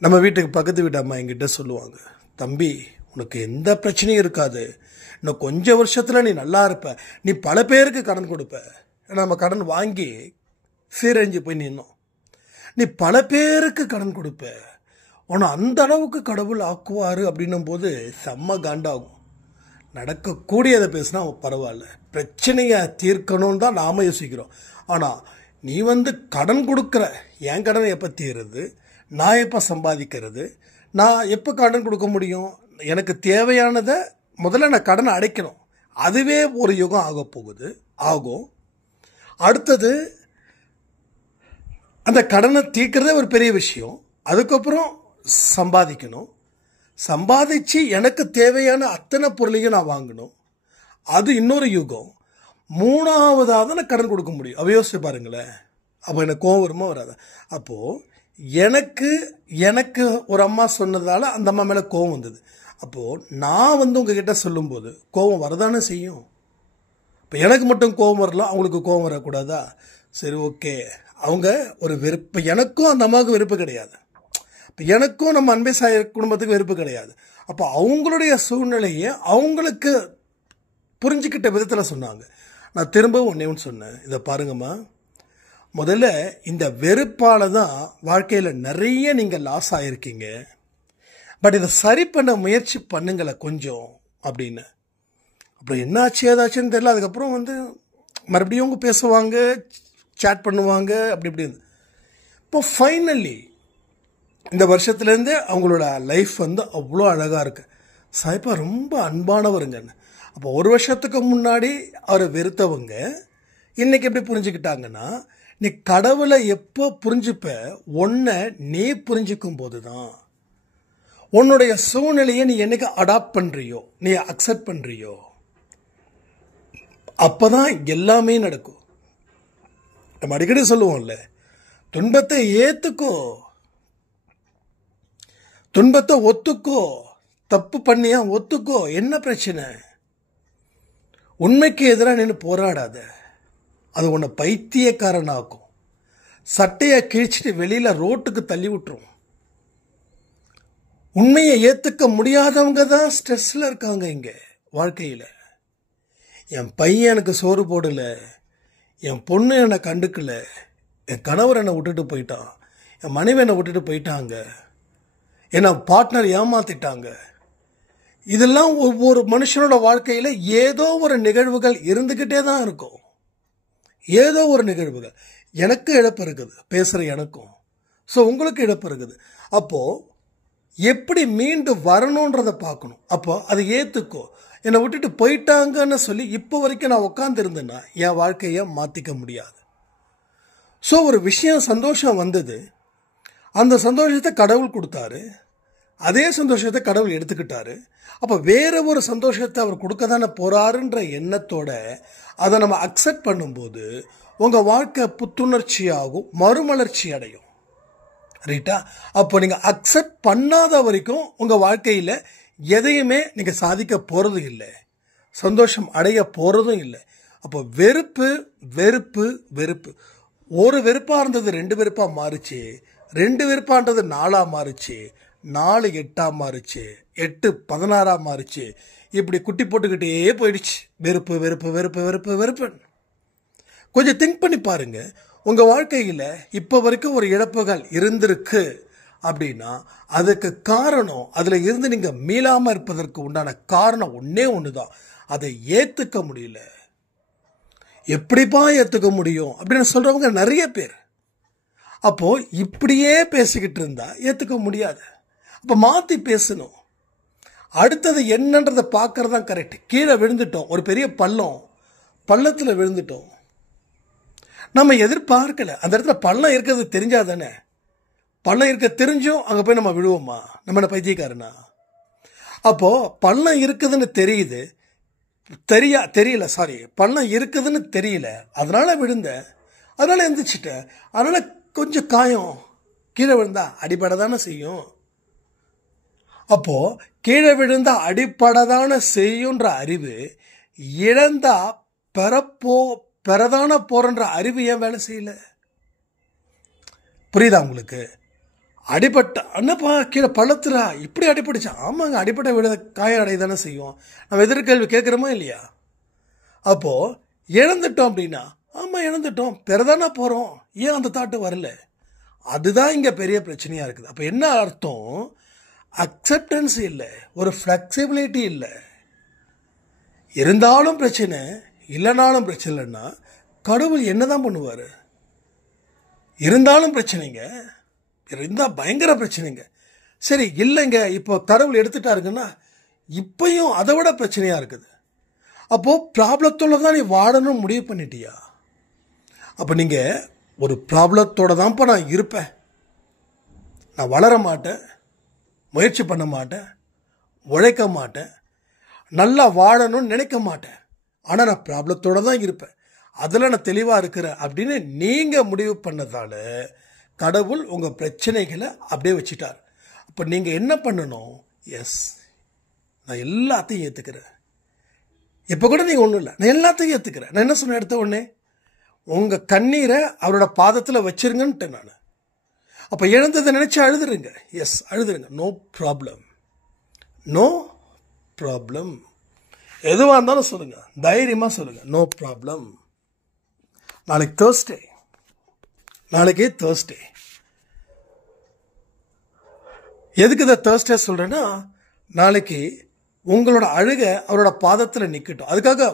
நம்ம வீட்டுக்கு பக்கத்து வீட்டு அம்மா என்கிட்ட சொல்லுவாங்க, தம்பி உனக்கு எந்த பிரச்சனையும் இருக்காது, இன்னும் கொஞ்சம் வருஷத்தில் நீ நல்லா இருப்ப, நீ பல பேருக்கு கடன் கொடுப்ப. ஏன்னா நம்ம கடன் வாங்கி சீரழிஞ்சு போய் நின்னோம். நீ பல பேருக்கு கடன் கொடுப்ப, உன்னை அந்த அளவுக்கு கடவுள் ஆக்குவார் அப்படின்னும் போது செம்ம காண்டாகும். நடக்கக்கூடியதை பேசினா பரவாயில்ல, பிரச்சனையை தீர்க்கணும்னு தான் நாம் யோசிக்கிறோம். ஆனால் நீ கடன் கொடுக்குற, என் கடனை எப்போ தீருது, நான் எப்போ சம்பாதிக்கிறது, நான் எப்போ கடன் கொடுக்க முடியும், எனக்கு தேவையானதை முதல்ல நான் கடனை அடைக்கணும். அதுவே ஒரு யுகம் ஆக போகுது, ஆகும். அடுத்தது அந்த கடனை தீர்க்கிறதே ஒரு பெரிய விஷயம். அதுக்கப்புறம் சம்பாதிக்கணும், சம்பாதிச்சு எனக்கு தேவையான அத்தனை பொருளையும் நான் வாங்கணும், அது இன்னொரு யுகம். மூணாவதாக தான் நான் கடன் கொடுக்க முடியும். அப்போ யோசிச்சு பாருங்களேன், அப்போ எனக்கு கோவம் வருமா வராது? அப்போது எனக்கு ஒரு அம்மா சொன்னதால அந்த அம்மா மேலே கோவம் வந்தது. அப்போது நான் உங்ககிட்ட சொல்லும்போது கோவம் வரதானே செய்யும். இப்போ எனக்கு மட்டும் கோவம் வரலாம், அவங்களுக்கு கோவம் வரக்கூடாதா? சரி, ஓகே, அவங்க ஒரு வெறுப்பு, எனக்கும் அந்த அம்மாவுக்கு வெறுப்பு கிடையாது, இப்போ எனக்கும் நம்ம அன்பே சாய் குடும்பத்துக்கு வெறுப்பு கிடையாது. அப்போ அவங்களுடைய சூழ்நிலையை அவங்களுக்கு புரிஞ்சுக்கிட்ட விதத்தில் சொன்னாங்க. நான் திரும்பவும் ஒன்று சொன்னேன், இதை பாருங்கம்மா, முதல்ல இந்த வெறுப்பால் தான் வாழ்க்கையில் நிறைய நீங்கள் லாஸ் ஆகிருக்கீங்க, பட் இதை சரி பண்ண முயற்சி பண்ணுங்களேன் கொஞ்சம் அப்படின்னு. அப்புறம் என்னாச்சு ஏதாச்சுன்னு தெரியல. அதுக்கப்புறம் மறுபடியும் அவங்க பேசுவாங்க, சேட் பண்ணுவாங்க, அப்படி இப்படி. இப்போ ஃபைனலி இந்த வருஷத்துலேருந்து அவங்களோட லைஃப் அவ்வளோ அழகாக இருக்குது. சாய்ப்பா ரொம்ப அன்பானவருங்க. அப்போ ஒரு வருஷத்துக்கு முன்னாடி அவரை வெறுத்தவங்க இன்றைக்கி எப்படி புரிஞ்சுக்கிட்டாங்கன்னா, நீ கடவுளை எப்போ புரிஞ்சுப்ப, ஒன்றை நீ புரிஞ்சிக்கும் போது தான், உன்னுடைய சூழ்நிலையை நீ என்னைக்கு அடாப்ட் பண்ணுறியோ, நீ அக்செப்ட் பண்ணுறியோ, அப்போ தான் எல்லாமே நடக்கும். நம்ம அடிக்கடி சொல்லுவோம்ல, துன்பத்தை ஏற்றுக்கோ, துன்பத்தை ஒத்துக்கோ, தப்பு பண்ணியா ஒத்துக்கோ, என்ன பிரச்சனை? உண்மைக்கு எதிராக நின்று போராடாத, அது உன்னை பைத்தியக்காரனாக்கும், சட்டையை கிழிச்சிட்டு வெளியில் ரோட்டுக்கு தள்ளி விட்டுரும். உண்மையை ஏற்றுக்க முடியாதவங்க தான் ஸ்ட்ரெஸ்ஸில் இருக்காங்க இங்கே வாழ்க்கையில். என் பையன் எனக்கு சோறு போடலை, என் பொண்ணு என்னை கண்டுக்கலை, என் கணவர் என்னை விட்டுட்டு போயிட்டான், என் மனைவி என்னை விட்டுட்டு போயிட்டாங்க, என்னை பார்ட்னர் ஏமாத்திட்டாங்க. இதெல்லாம் ஒவ்வொரு மனுஷனோட வாழ்க்கையில் ஏதோ ஒரு நிகழ்வுகள் இருந்துக்கிட்டே தான் இருக்கும். ஏதோ ஒரு நிகழ்வுகள். எனக்கு இழப்பு இருக்குது, பேசுகிற எனக்கும். ஸோ உங்களுக்கு இழப்பு இருக்குது. அப்போது எப்படி மீண்டும் வரணுன்றதை பார்க்கணும். அப்போ அதை ஏற்றுக்கோ. என்னை விட்டுட்டு போயிட்டாங்கன்னு சொல்லி இப்போ வரைக்கும் நான் உட்காந்துருந்தேன்னா என் வாழ்க்கையை மாற்றிக்க முடியாது. ஸோ ஒரு விஷயம், சந்தோஷம் வந்தது, அந்த சந்தோஷத்தை கடவுள் கொடுத்தாரு, அதே சந்தோஷத்தை கடவுள் எடுத்துக்கிட்டாரு. அப்போ வேற ஒரு சந்தோஷத்தை அவர் கொடுக்க தானே போறாருன்ற எண்ணத்தோட அதை நம்ம அக்செப்ட் பண்ணும்போது உங்கள் வாழ்க்கை புத்துணர்ச்சியாகும், மறுமலர்ச்சி அடையும். ரைட்டா? அப்போ நீங்கள் அக்செப்ட் பண்ணாத வரைக்கும் உங்கள் வாழ்க்கையில் எதையுமே நீங்கள் சாதிக்க போகிறது இல்லை, சந்தோஷம் அடைய போகிறதும் இல்லை. அப்போ வெறுப்பு வெறுப்பு வெறுப்பு. ஒரு வெறுப்பாக இருந்தது 2 வெறுப்பாக மாறுச்சு, 2 வெறுப்பான்றது 4ஆக மாறுச்சு, 4 8ஆக மாறுச்சு, 8 16ஆக மாறுச்சு. இப்படி குட்டி போட்டுக்கிட்டே போயிடுச்சு. வெறுப்பு வெறுப்பு வெறுப்பு வெறுப்பு வெறுப்பு. கொஞ்சம் திங்க் பண்ணி பாருங்க. உங்கள் வாழ்க்கையில் இப்போ வரைக்கும் ஒரு இழப்புகள் இருந்திருக்கு அப்படின்னா அதுக்கு காரணம், அதில் இருந்து நீங்கள் மீளாமல் இருப்பதற்கு உண்டான காரணம் ஒன்றே ஒன்று தான். அதை ஏற்றுக்க முடியல. எப்படிப்பா ஏற்றுக்க முடியும் அப்படின்னு சொல்கிறவங்க நிறைய பேர். அப்போது இப்படியே பேசிக்கிட்டு இருந்தால் ஏற்றுக்க முடியாது. அப்போ மாற்றி பேசணும். அடுத்தது என்னன்றதை பார்க்கறது தான் கரெக்ட். கீழே விழுந்துட்டோம், ஒரு பெரிய பள்ளத்தில் விழுந்துட்டோம். நம்ம எதிர்பார்க்கல. அந்த இடத்துல பள்ளம் இருக்கிறது தெரிஞ்சாதானே. பள்ளம் இருக்க தெரிஞ்சும் அங்கே போய் நம்ம விழுவோமா? நம்ம என்ன பைத்தியக்காரனா? அப்போது பள்ளம் இருக்குதுன்னு தெரியுது, தெரியல, பள்ளம் இருக்குதுன்னு தெரியல, அதனால விழுந்தேன், அதனால எந்திரிச்சிட்டேன், அதனால கொஞ்சம் காயம், கீழே விழுந்தா அடிப்படை தானே செய்யும். அப்போ கீழே விழுந்தா அடிப்படைதான செய்யுன்ற அறிவு இழந்தா பெறதான போறன்ற அறிவு ஏன் வேலை செய்யல? புரியுதா உங்களுக்கு? அடிபட்ட அண்ணப்பா கீழே பள்ளத்துல இப்படி அடிபட்டுச்சா? ஆமாங்க, அடிப்பட்ட விட காயம் அடையதானே செய்யும். நம்ம எதிர்கேள்வி கேட்குறோமா இல்லையா? அப்போ இழந்துட்டோம் அப்படின்னா, ஆமாம் இழந்துட்டோம், பெறதானா போகிறோம், ஏன் அந்த தாட்டு வரல? அதுதான் இங்கே பெரிய பிரச்சனையாக இருக்குது. அப்போ என்ன அர்த்தம்? அக்செப்டன்ஸ் இல்லை, ஒரு ஃப்ளெக்சிபிலிட்டி இல்லை. இருந்தாலும் பிரச்சனை, இல்லைனாலும் பிரச்சனை இல்லைன்னா கடவுள் என்ன தான் பண்ணுவார்? இருந்தாலும் பிரச்சனைங்க, இருந்தால் பயங்கர பிரச்சனைங்க. சரி இல்லைங்க, இப்போ கடவுள் எடுத்துட்டாருங்கன்னா இப்பயும் அதை விட பிரச்சனையாக இருக்குது. அப்போது ப்ராப்ளத்தோட தான் நீ வாழணும் முடிவு பண்ணிட்டியா? அப்போ நீங்கள் ஒரு ப்ராப்ளத்தோடு தான்ப்பா நான் இருப்பேன், நான் வளர மாட்டேன், முயற்சி பண்ண மாட்டேன், உழைக்க மாட்டேன், நல்லா வாழணும்னு நினைக்க மாட்டேன், ஆனால் நான் ப்ராப்ளத்தோடு தான் இருப்பேன், அதில் நான் தெளிவாக இருக்கிறேன் அப்படின்னு நீங்கள் முடிவு பண்ணதால் கடவுள் உங்கள் பிரச்சனைகளை அப்படியே வச்சுட்டார். அப்போ நீங்கள் என்ன பண்ணணும்? எஸ், நான் எல்லாத்தையும் ஏற்றுக்கிறேன். இப்போ கூட நீங்கள் ஒன்றும் இல்லை, நான் எல்லாத்தையும் ஏற்றுக்கிறேன். நான் என்ன சொன்ன எடுத்த உடனே உங்கள் கண்ணீரை அவரோட பாதத்தில் வச்சிருங்கன்ட்டேன் நான். அப்போ இழந்ததை நினச்சி அழுதுருங்க. எஸ், அழுதுருங்க, நோ ப்ராப்ளம், நோ ப்ராப்ளம். எதுவாக இருந்தாலும் சொல்லுங்கள், தைரியமாக சொல்லுங்கள், நோ ப்ராப்ளம். நாளைக்கு தேர்ஸ்டே, நாளைக்கு தேர்ஸ்டே. எதுக்கு இதை தேர்ஸ்டே சொல்கிறேன்னா, நாளைக்கு உங்களோட அழுகை அவரோட பாதத்தில் நிற்கட்டும். அதுக்காக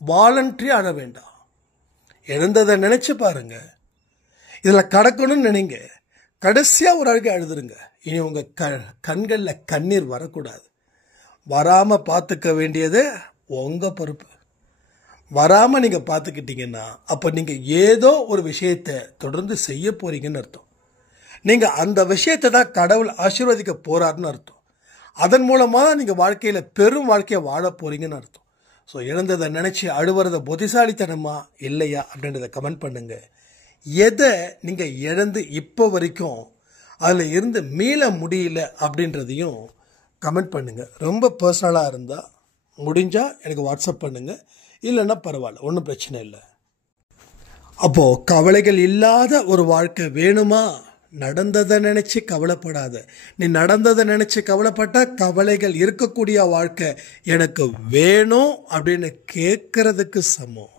வாலண்டரி அழ வேண்டாம். எழுந்ததை நினச்சி பாருங்க, இதில் கடக்கணும்னு நினைங்க, கடைசியாக ஒரு அழுகை அழுதுருங்க. இனி உங்கள் கண்களில் கண்ணீர் வரக்கூடாது. வராமல் பார்த்துக்க வேண்டியது உங்கள் பொறுப்பு. வராமல் நீங்கள் பார்த்துக்கிட்டீங்கன்னா அப்போ நீங்கள் ஏதோ ஒரு விஷயத்தை தொடர்ந்து செய்ய போறீங்கன்னு அர்த்தம். நீங்கள் அந்த விஷயத்தை தான் கடவுள் ஆசீர்வதிக்க போறாருன்னு அர்த்தம். அதன் மூலமாக நீங்கள் வாழ்க்கையில் பெரும் வாழ்க்கையை வாழ போறீங்கன்னு அர்த்தம். ஸோ இழந்ததை நினச்சி அழுவுறத புத்திசாலித்தனமா இல்லையா அப்படின்றத கமெண்ட் பண்ணுங்க. எதை நீங்கள் இழந்து இப்போ வரைக்கும் அதில் இருந்து மீள முடியல அப்படின்றதையும் கமெண்ட் பண்ணுங்கள். ரொம்ப பர்சனலாக இருந்தால் முடிஞ்சால் எனக்கு வாட்ஸ்அப் பண்ணுங்கள், இல்லைன்னா பரவாயில்ல, ஒன்றும் பிரச்சனை இல்லை. அப்போது கவலைகள் இல்லாத ஒரு வாழ்க்கை வேணுமா? நடந்ததை நினச்சி கவலைப்படாத. நீ நடந்ததை நினச்சி கவலைப்பட்டால் கவலைகள் இருக்கக்கூடிய வாழ்க்கை எனக்கு வேணும் அப்படின்னு கேட்கறதுக்கு சமம்.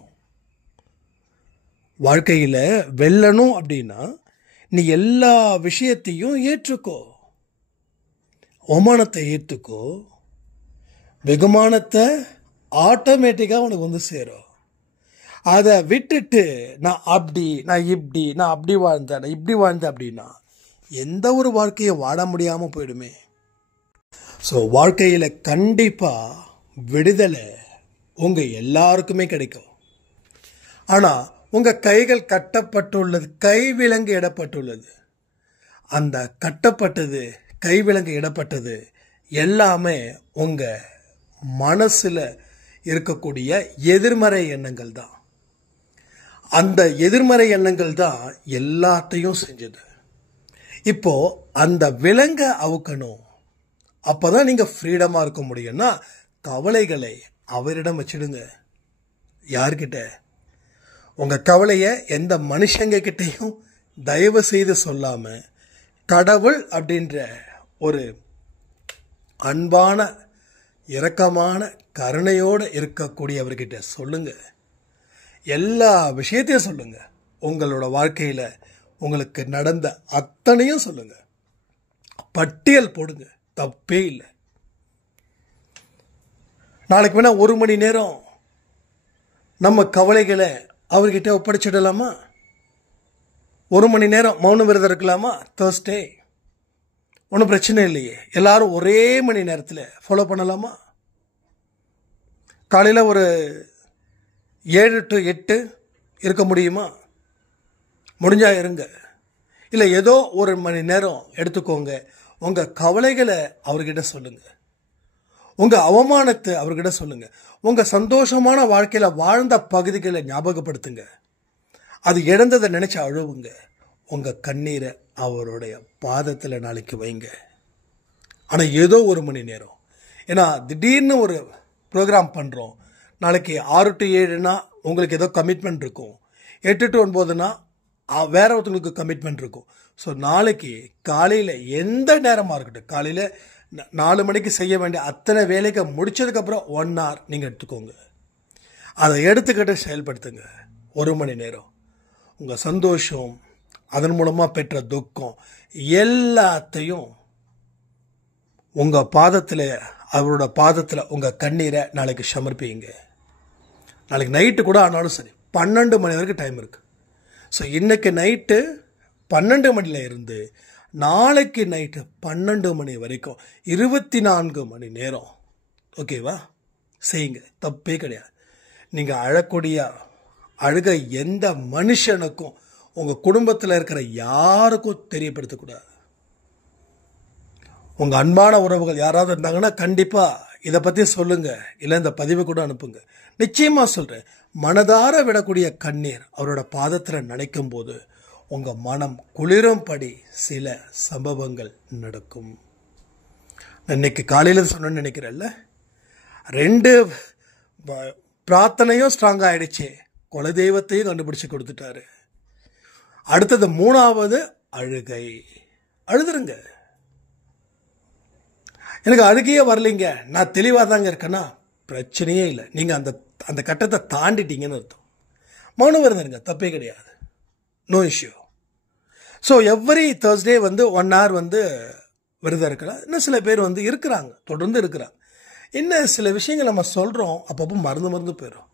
வாழ்க்கையில் வெல்லணும் அப்படின்னா நீ எல்லா விஷயத்தையும் ஏற்றுக்கோ. அவமானத்தை ஏற்றுக்கோ, வெகுமானத்தை ஆட்டோமேட்டிக்காக உனக்கு வந்து சேரும். அதை விட்டுட்டு நான் அப்படி வாழ்ந்தேன், நான் இப்படி வாழ்ந்தேன் அப்படின்னா எந்த ஒரு வாழ்க்கையை வாழ முடியாமல் போயிடுமே. ஸோ வாழ்க்கையில் கண்டிப்பாக விடுதலை உங்கள் எல்லாருக்குமே கிடைக்கும். ஆனால் உங்கள் கைகள் கட்டப்பட்டுள்ளது, கைவிலங்கு இடப்பட்டுள்ளது. அந்த கட்டப்பட்டது, கைவிலங்கு இடப்பட்டது எல்லாமே உங்கள் மனசில் இருக்கக்கூடிய எதிர்மறை எண்ணங்கள் தான். அந்த எதிர்மறை எண்ணங்கள் தான் எல்லாத்தையும் செஞ்சது. இப்போ அந்த விலங்கை அவுக்கணும், அப்பதான் நீங்க ஃப்ரீடமா இருக்க முடியும்னா கவலைகளை அவரிடம் வச்சிடுங்க. யார்கிட்ட? உங்க கவலைய எந்த மனுஷங்க கிட்டையும் தயவு செய்து சொல்லாம கடவுள் அப்படின்ற ஒரு அன்பான இரக்கமான கருணையோடு இருக்கக்கூடியவர்கிட்ட சொல்லுங்க. எல்லா விஷயத்தையும் சொல்லுங்க. உங்களோட வாழ்க்கையில உங்களுக்கு நடந்த அத்தனையும் சொல்லுங்க. பட்டியல் போடுங்க, தப்பே இல்லை. நாளைக்கு வேணா 1 மணி நேரம் நம்ம கவலைகளை அவர்கிட்ட ஒப்படைச்சிடலாமா? 1 மணி நேரம் மௌன விரதம் இருக்கலாமா? Thursday ஒன்றும் பிரச்சனை இல்லையே. எல்லாரும் ஒரே மணி நேரத்தில் ஃபாலோ பண்ணலாமா? காலையில் ஒரு 7 to 8 இருக்க முடியுமா? முடிஞ்சா இருங்க. இல்லை ஏதோ 1 மணி நேரம் எடுத்துக்கோங்க. உங்கள் கவலைகளை அவர்கிட்ட சொல்லுங்க. உங்கள் அவமானத்தை அவர்கிட்ட சொல்லுங்க. உங்கள் சந்தோஷமான வாழ்க்கையில் வாழ்ந்த பகுதிகளை ஞாபகப்படுத்துங்க. அது இழந்ததை நினைச்சு அழுவுங்க. உங்கள் கண்ணீரை அவருடைய பாதத்தில் நாளைக்கு வைங்க. ஆனால் ஏதோ 1 மணி நேரம். ஏன்னா திடீர்னு ஒரு ப்ரோக்ராம் பண்ணுறோம். நாளைக்கு 6 to 7னா உங்களுக்கு ஏதோ கமிட்மெண்ட் இருக்கும். 8 to 9னா வேற ஒருத்தங்களுக்கு கமிட்மெண்ட் இருக்கும். ஸோ நாளைக்கு காலையில் எந்த நேரமாக இருக்கட்டும், காலையில் 4 மணிக்கு செய்ய வேண்டிய அத்தனை வேலைக்கு முடிச்சதுக்கப்புறம் 1 hour நீங்கள் எடுத்துக்கோங்க. அதை எடுத்துக்கிட்டு செயல்படுத்துங்க. 1 மணி நேரம் உங்கள் சந்தோஷம், அதன் மூலமாக பெற்ற துக்கம் எல்லாத்தையும் உங்கள் பாதத்தில், அவரோட பாதத்தில் உங்கள் கண்ணீரை நாளைக்கு சமர்ப்பிங்க. நாளைக்கு நைட்டு கூட ஆனாலும் சரி, 12 மணி வரைக்கும் டைம் இருக்குது. ஸோ இன்னைக்கு நைட்டு 12 மணியில் இருந்து நாளைக்கு நைட்டு 12 மணி வரைக்கும் 24 மணி நேரம், ஓகேவா, செய்யுங்க. தப்பே கிடையாது. நீங்கள் அழக்கூடிய அழுக எந்த மனுஷனுக்கும் உங்கள் குடும்பத்தில் இருக்கிற யாருக்கும் தெரியப்படுத்தக்கூடாது. உங்கள் அன்பான உறவுகள் யாராவது இருந்தாங்கன்னா கண்டிப்பாக இதை பற்றி சொல்லுங்கள். இல்லை இந்த பதிவை கூட அனுப்புங்க. நிச்சயமாக சொல்கிறேன், மனதார விடக்கூடிய கண்ணீர் அவரோட பாதத்தில் நினைக்கும் போது உங்கள் மனம் குளிரும்படி சில சம்பவங்கள் நடக்கும். இன்னைக்கு காலையில் சொன்னேன்னு நினைக்கிறேன்ல, 2 பிரார்த்தனையும் ஸ்ட்ராங் ஆயிடுச்சு. குலதெய்வத்தையும் கண்டுபிடிச்சு கொடுத்துட்டாரு. அடுத்தது 3வது அழுகை. அழுதுருங்க. எனக்கு அழுகையே வரலைங்க, நான் தெளிவாக தாங்க இருக்கேன்னா பிரச்சனையே இல்லை. நீங்கள் அந்த கட்டத்தை தாண்டிட்டீங்கன்னு அர்த்தம். மௌன விரதம் இருங்க, தப்பே கிடையாது. No issue. So every Thursday 1 hour விரதம் இருக்கலாம். இன்னும் சில பேர் இருக்கிறாங்க, தொடர்ந்து இருக்கிறாங்க. இன்னும் சில விஷயங்கள் நம்ம சொல்கிறோம், அப்பப்போ மறந்து போயிடும்.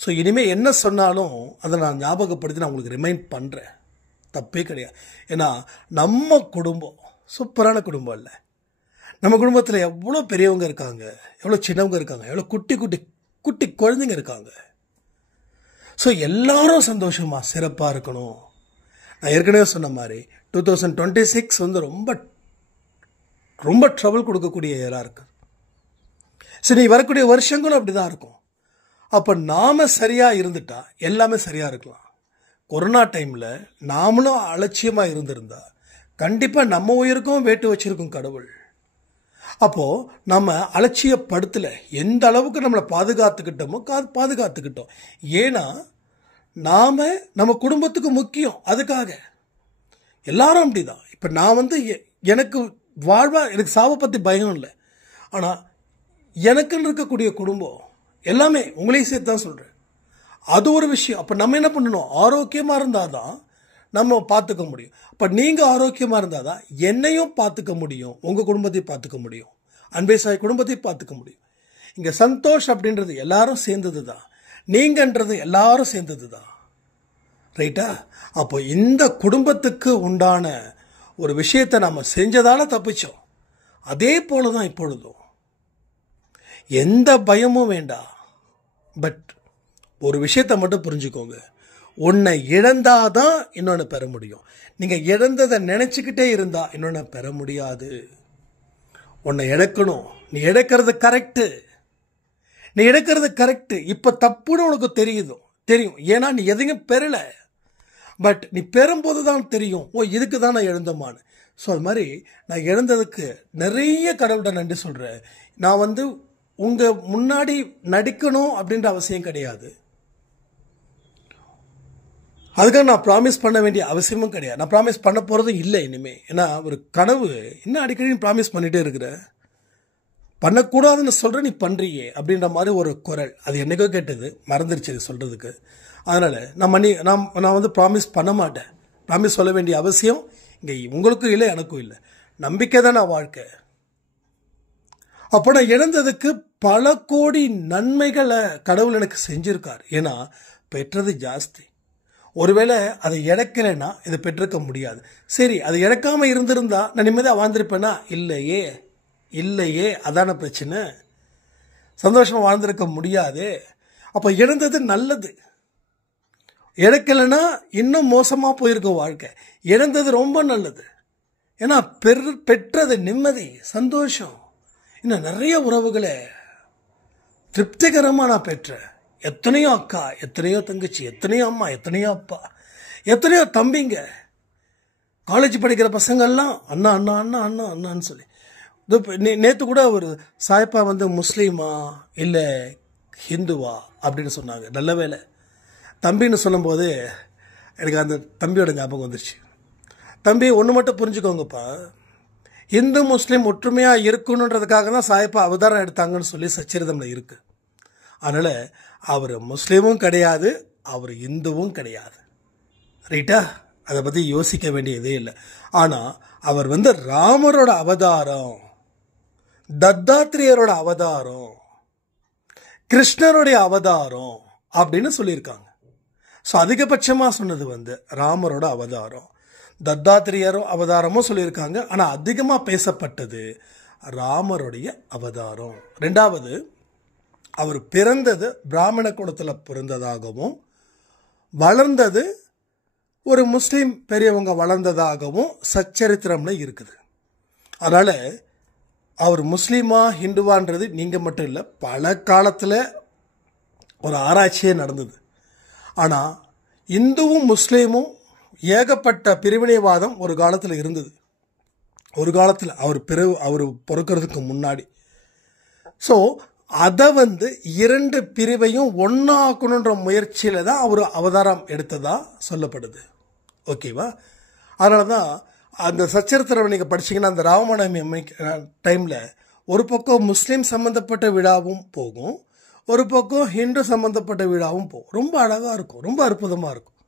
ஸோ இனிமேல் என்ன சொன்னாலும் அதை நான் ஞாபகப்படுத்தி நான் உங்களுக்கு ரிமைண்ட் பண்ணுறேன். தப்பே கிடையாது. ஏன்னா நம்ம குடும்பம் சூப்பரான குடும்பம் இல்லை. நம்ம குடும்பத்தில் எவ்வளோ பெரியவங்க இருக்காங்க, எவ்வளோ சின்னவங்க இருக்காங்க, எவ்வளோ குட்டி குழந்தைங்க இருக்காங்க. ஸோ எல்லாரும் சந்தோஷமாக சிறப்பாக இருக்கணும். நான் ஏற்கனவே சொன்ன மாதிரி 2026 ரொம்ப ட்ரபிள் கொடுக்கக்கூடிய இயராக இருக்கு. சரி, வரக்கூடிய வருஷங்களும் அப்படி தான் இருக்கும். அப்போ நாம் சரியாக இருந்துட்டா எல்லாமே சரியாக இருக்கலாம். கொரோனா டைமில் நாமளும் அலட்சியமாக இருந்திருந்தா கண்டிப்பாக நம்ம உயிருக்கும் வேட்டு வச்சிருக்கும் கடவுள். அப்போது நம்ம அலட்சியப்படுத்தலை. எந்த அளவுக்கு நம்மளை பாதுகாத்துக்கிட்டோமோ பாதுகாத்துக்கிட்டோம். ஏன்னா நாம் நம்ம குடும்பத்துக்கு முக்கியம். அதுக்காக எல்லாரும் அப்படி தான். இப்போ நான் எனக்கு எனக்கு சாவை பற்றி பயம் இல்லை. ஆனால் எனக்குன்னு இருக்கக்கூடிய குடும்பம் எல்லாமே உங்களையும் சேர்த்து தான் சொல்கிறேன். அது ஒரு விஷயம். அப்போ நம்ம என்ன பண்ணணும்? ஆரோக்கியமாக இருந்தால் தான் நம்ம பார்த்துக்க முடியும். அப்போ நீங்கள் ஆரோக்கியமாக இருந்தால் தான் என்னையும் பார்த்துக்க முடியும், உங்கள் குடும்பத்தையும் பார்த்துக்க முடியும், அன்பே சாய் குடும்பத்தையும் பார்த்துக்க முடியும். இங்கே சந்தோஷ் அப்படின்றது எல்லாரும் சேர்ந்தது தான், நீங்கன்றது எல்லாரும் சேர்ந்தது தான். ரைட்டா? அப்போ இந்த குடும்பத்துக்கு உண்டான ஒரு விஷயத்தை நம்ம செஞ்சதால தப்பிச்சோம். அதே போல தான் இப்பொழுதும். எந்த பயமும் வேண்டாம். பட் ஒரு விஷயத்தை மட்டும் புரிஞ்சுக்கோங்க, உன்னை இழந்தாதான் இன்னொன்று பெற முடியும். நீங்கள் இழந்ததை நினச்சிக்கிட்டே இருந்தா இன்னொன்று பெற முடியாது. உன்னை இழக்கணும். நீ இழக்கிறது கரெக்டு. நீ இழக்கிறது கரெக்டு. இப்போ தப்புன்னு உனக்கு தெரியும். ஏன்னா நீ எதையும் பெறலை. பட் நீ பெறும்போது தான் தெரியும், ஓ இதுக்கு தான் நான் இழந்தமான்னு. ஸோ அது மாதிரி நான் இழந்ததுக்கு நிறைய கடவுள்கிட்ட நன்றி சொல்கிறேன். நான் வந்து உங்கள் முன்னாடி நடிக்கணும் அப்படின்ற அவசியம் கிடையாது. அதுக்காக நான் ப்ராமிஸ் பண்ண வேண்டிய அவசியமும் கிடையாது. நான் ப்ராமிஸ் பண்ண போகிறதும் இல்லை இனிமேல். ஏன்னா ஒரு கனவு இன்னும் அடிக்கடி ப்ராமிஸ் பண்ணிகிட்டே இருக்கிற, பண்ணக்கூடாதுன்னு சொல்கிற, நீ பண்ணுறியே அப்படின்ற மாதிரி ஒரு குரல். அது என்னைக்கோ கேட்டது, மறந்துருச்சு சொல்கிறதுக்கு. அதனால் நான் வந்து ப்ராமிஸ் பண்ண மாட்டேன். ப்ராமிஸ் சொல்ல வேண்டிய அவசியம் இங்கே உங்களுக்கும் இல்லை, எனக்கும் இல்லை. நம்பிக்கை தான் நான் வாழ்க்கை. அப்போ நான் இழந்ததுக்கு பல கோடி நன்மைகளை கடவுள் எனக்கு செஞ்சுருக்கார். ஏன்னா பெற்றது ஜாஸ்தி. ஒருவேளை அதை இழக்கலைன்னா இதை பெற்றிருக்க முடியாது. சரி, அதை இழக்காமல் இருந்திருந்தா நான் நிம்மதியாக வாழ்ந்திருப்பேனா? இல்லையே, அதான பிரச்சனை. சந்தோஷமாக வாழ்ந்திருக்க முடியாது. அப்போ இழந்தது நல்லது. இழக்கலைன்னா இன்னும் மோசமாக போயிருக்கும் வாழ்க்கை. இழந்தது ரொம்ப நல்லது. ஏன்னா பெற்றது நிம்மதி, சந்தோஷம். இன்னும் நிறைய உறவுகளை திருப்திகரமாக நான் பெற்றேன். எத்தனையோ அக்கா, எத்தனையோ தங்கச்சி, எத்தனையோ அம்மா, எத்தனையோ அப்பா, எத்தனையோ தம்பிங்க. காலேஜ் படிக்கிற பசங்கள்லாம் அண்ணா அண்ணா அண்ணா அண்ணா அண்ணான்னு சொல்லி. நேற்று கூட ஒரு சாய்ப்பா வந்து முஸ்லீமா இல்லை ஹிந்துவா அப்படின்னு சொன்னாங்க. நல்ல வேலை தம்பின்னு சொல்லும்போது எனக்கு அந்த தம்பியோட ஞாபகம் வந்துருச்சு. தம்பி, ஒன்று மட்டும் புரிஞ்சுக்கோங்கப்பா, இந்து முஸ்லீம் ஒற்றுமையாக இருக்கணுன்றதுக்காக தான் சாய்ப்பா அவதாரம் எடுத்தாங்கன்னு சொல்லி சச்சரிதமில் இருக்குது. அதனால் அவர் முஸ்லீமும் கிடையாது, அவர் இந்துவும் கிடையாது. ரைட்டா? அதை பற்றி யோசிக்க வேண்டியதே இல்லை. ஆனால் அவர் வந்து ராமரோட அவதாரம், தத்தாத்திரேயரோட அவதாரம், கிருஷ்ணருடைய அவதாரம் அப்படின்னு சொல்லியிருக்காங்க. ஸோ அதிகபட்சமாக சொன்னது வந்து ராமரோட அவதாரம், தத்தாத்திரேயரும் அவதாரமும் சொல்லியிருக்காங்க. ஆனால் அதிகமாக பேசப்பட்டது ராமருடைய அவதாரம். ரெண்டாவது, அவர் பிறந்தது பிராமண குலத்தில் பிறந்ததாகவும் வளர்ந்தது ஒரு முஸ்லீம் பெரியவங்க வளர்ந்ததாகவும் சச்சரித்திரம்ல இருக்குது. அதனால் அவர் முஸ்லீமா ஹிந்துவான்றது நீங்கள் மட்டும் இல்லை, பல காலத்தில் ஒரு ஆராய்ச்சியே நடந்தது. ஆனால் இந்துவும் முஸ்லீமும் ஏகப்பட்ட பிரிவினைவாதம் ஒரு காலத்தில் இருந்தது. ஒரு காலத்தில் அவர் பிறக்கிறதுக்கு முன்னாடி. ஸோ அதை வந்து இரண்டு பிரிவையும் ஒன்றாக்கணுன்ற முயற்சியில் தான் அவர் அவதாரம் எடுத்ததா சொல்லப்படுது. ஓகேவா? அதனால தான் அந்த சச்சரித்திரம் நீங்கள் படிச்சிங்கன்னா அந்த ராமநவமி டைமில் ஒரு பக்கம் முஸ்லீம் சம்மந்தப்பட்ட விழாவும் போகும், ஒரு பக்கம் ஹிந்து சம்மந்தப்பட்ட விழாவும் போகும். ரொம்ப அழகாக இருக்கும், ரொம்ப அற்புதமாக இருக்கும்.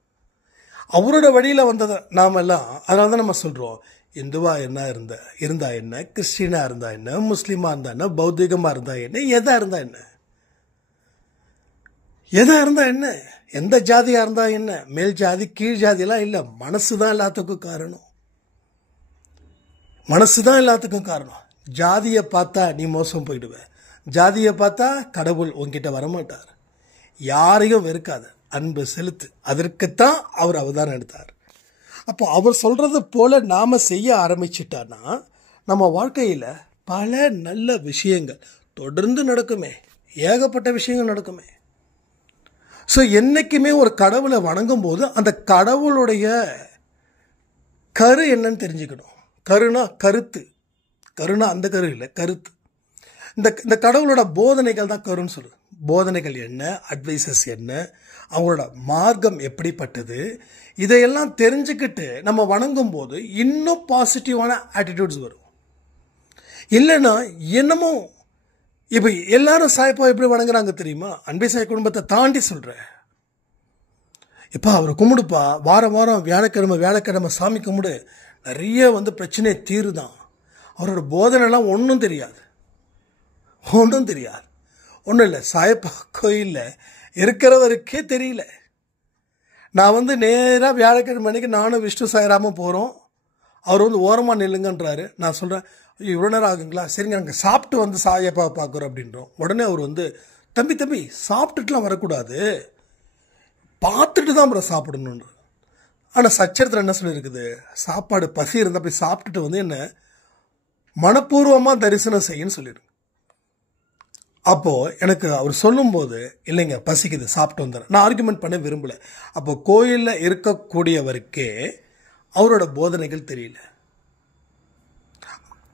அவரோட வழியில் வந்ததை நாம் எல்லாம், அதனால தான் நம்ம சொல்கிறோம், இந்துவாக என்ன இருந்தா என்ன, கிறிஸ்டினாக இருந்தா என்ன, முஸ்லீமாக இருந்தா என்ன, பௌத்திகமாக இருந்தா என்ன, எதாக இருந்தா என்ன, எந்த ஜாதியாக இருந்தா என்ன, மேல் ஜாதி கீழ் ஜாதியெல்லாம் இல்லை. மனசு தான் எல்லாத்துக்கும் காரணம். ஜாதியை பார்த்தா நீ மோசம் போயிடுவ, ஜாதியை பார்த்தா கடவுள் உன்கிட்ட வரமாட்டார். யாரையும் வெறுக்காத, அன்பு செலுத்து. அதற்குத்தான் அவர் அவதாரம் எடுத்தார். அப்போ அவர் சொல்கிறது போல் நாம் செய்ய ஆரம்பிச்சிட்டான்னா நம்ம வாழ்க்கையில் பல நல்ல விஷயங்கள் தொடர்ந்து நடக்குமே, ஏகப்பட்ட விஷயங்கள் நடக்குமே. ஸோ என்றைக்குமே ஒரு கடவுளை வணங்கும் போது அந்த கடவுளுடைய கரு என்னன்னு தெரிஞ்சுக்கணும். கருனா கருத்து, கருனா அந்த கரு இல்லை, கருத்து. இந்த கடவுளோட போதனைகள் தான் கருன்னு சொல்லுது. போதனைகள் என்ன, அட்வைசஸ் என்ன, அவங்களோட மார்க்கம் எப்படிப்பட்டது, இதையெல்லாம் தெரிஞ்சுக்கிட்டு நம்ம வணங்கும் போது இன்னும் பாசிட்டிவான ஆட்டிடியூட்ஸ் வரும். இல்லைன்னா என்னமோ இப்போ எல்லாரும் சாய்ப்பா எப்படி வணங்குறாங்க தெரியுமா? அன்பை சாய் குடும்பத்தை தாண்டி சொல்கிறேன். இப்போ அவரை கும்பிடுப்பா, வாரம் வாரம் வியாழக்கிழமை சாமி கும்பிடு, நிறைய வந்து பிரச்சனையை தீருதான். அவரோட போதனைலாம் ஒன்றும் தெரியாது. ஒன்றும் இல்லை, சாயப்பா கோயிலில் இருக்கிறவருக்கே தெரியல. நான் வந்து நேராக வியாழக்கிழமை அன்னைக்கு நானும் விஷ்ணு சாய்ராமும் போகிறோம். அவர் வந்து ஓரமாக நில்லுங்கன்றாரு. நான் சொல்கிறேன், இவ்வளோ நேரம் ஆகுங்களா, சரிங்க நாங்கள் சாப்பிட்டு வந்து சாயப்பா பார்க்குறோம் அப்படின்றோம். உடனே அவர் வந்து, தம்பி சாப்பிட்டுட்டுலாம் வரக்கூடாது, பார்த்துட்டு தான் அப்புறம் சாப்பிடணுன்ற. ஆனால் சச்சரித்திரம் என்ன சொல்லியிருக்குது, சாப்பாடு பசி இருந்தால் போய் சாப்பிட்டுட்டு வந்து என்ன மனப்பூர்வமாக தரிசனம் செய்யன்னு சொல்லிடுங்க. அப்போது எனக்கு அவர் சொல்லும்போது, இல்லைங்க பசிக்குது சாப்பிட்டு வந்துடுறேன், நான் ஆர்குமெண்ட் பண்ண விரும்பலை. அப்போ கோயிலில் இருக்கக்கூடியவருக்கே அவரோட போதனைகள் தெரியல.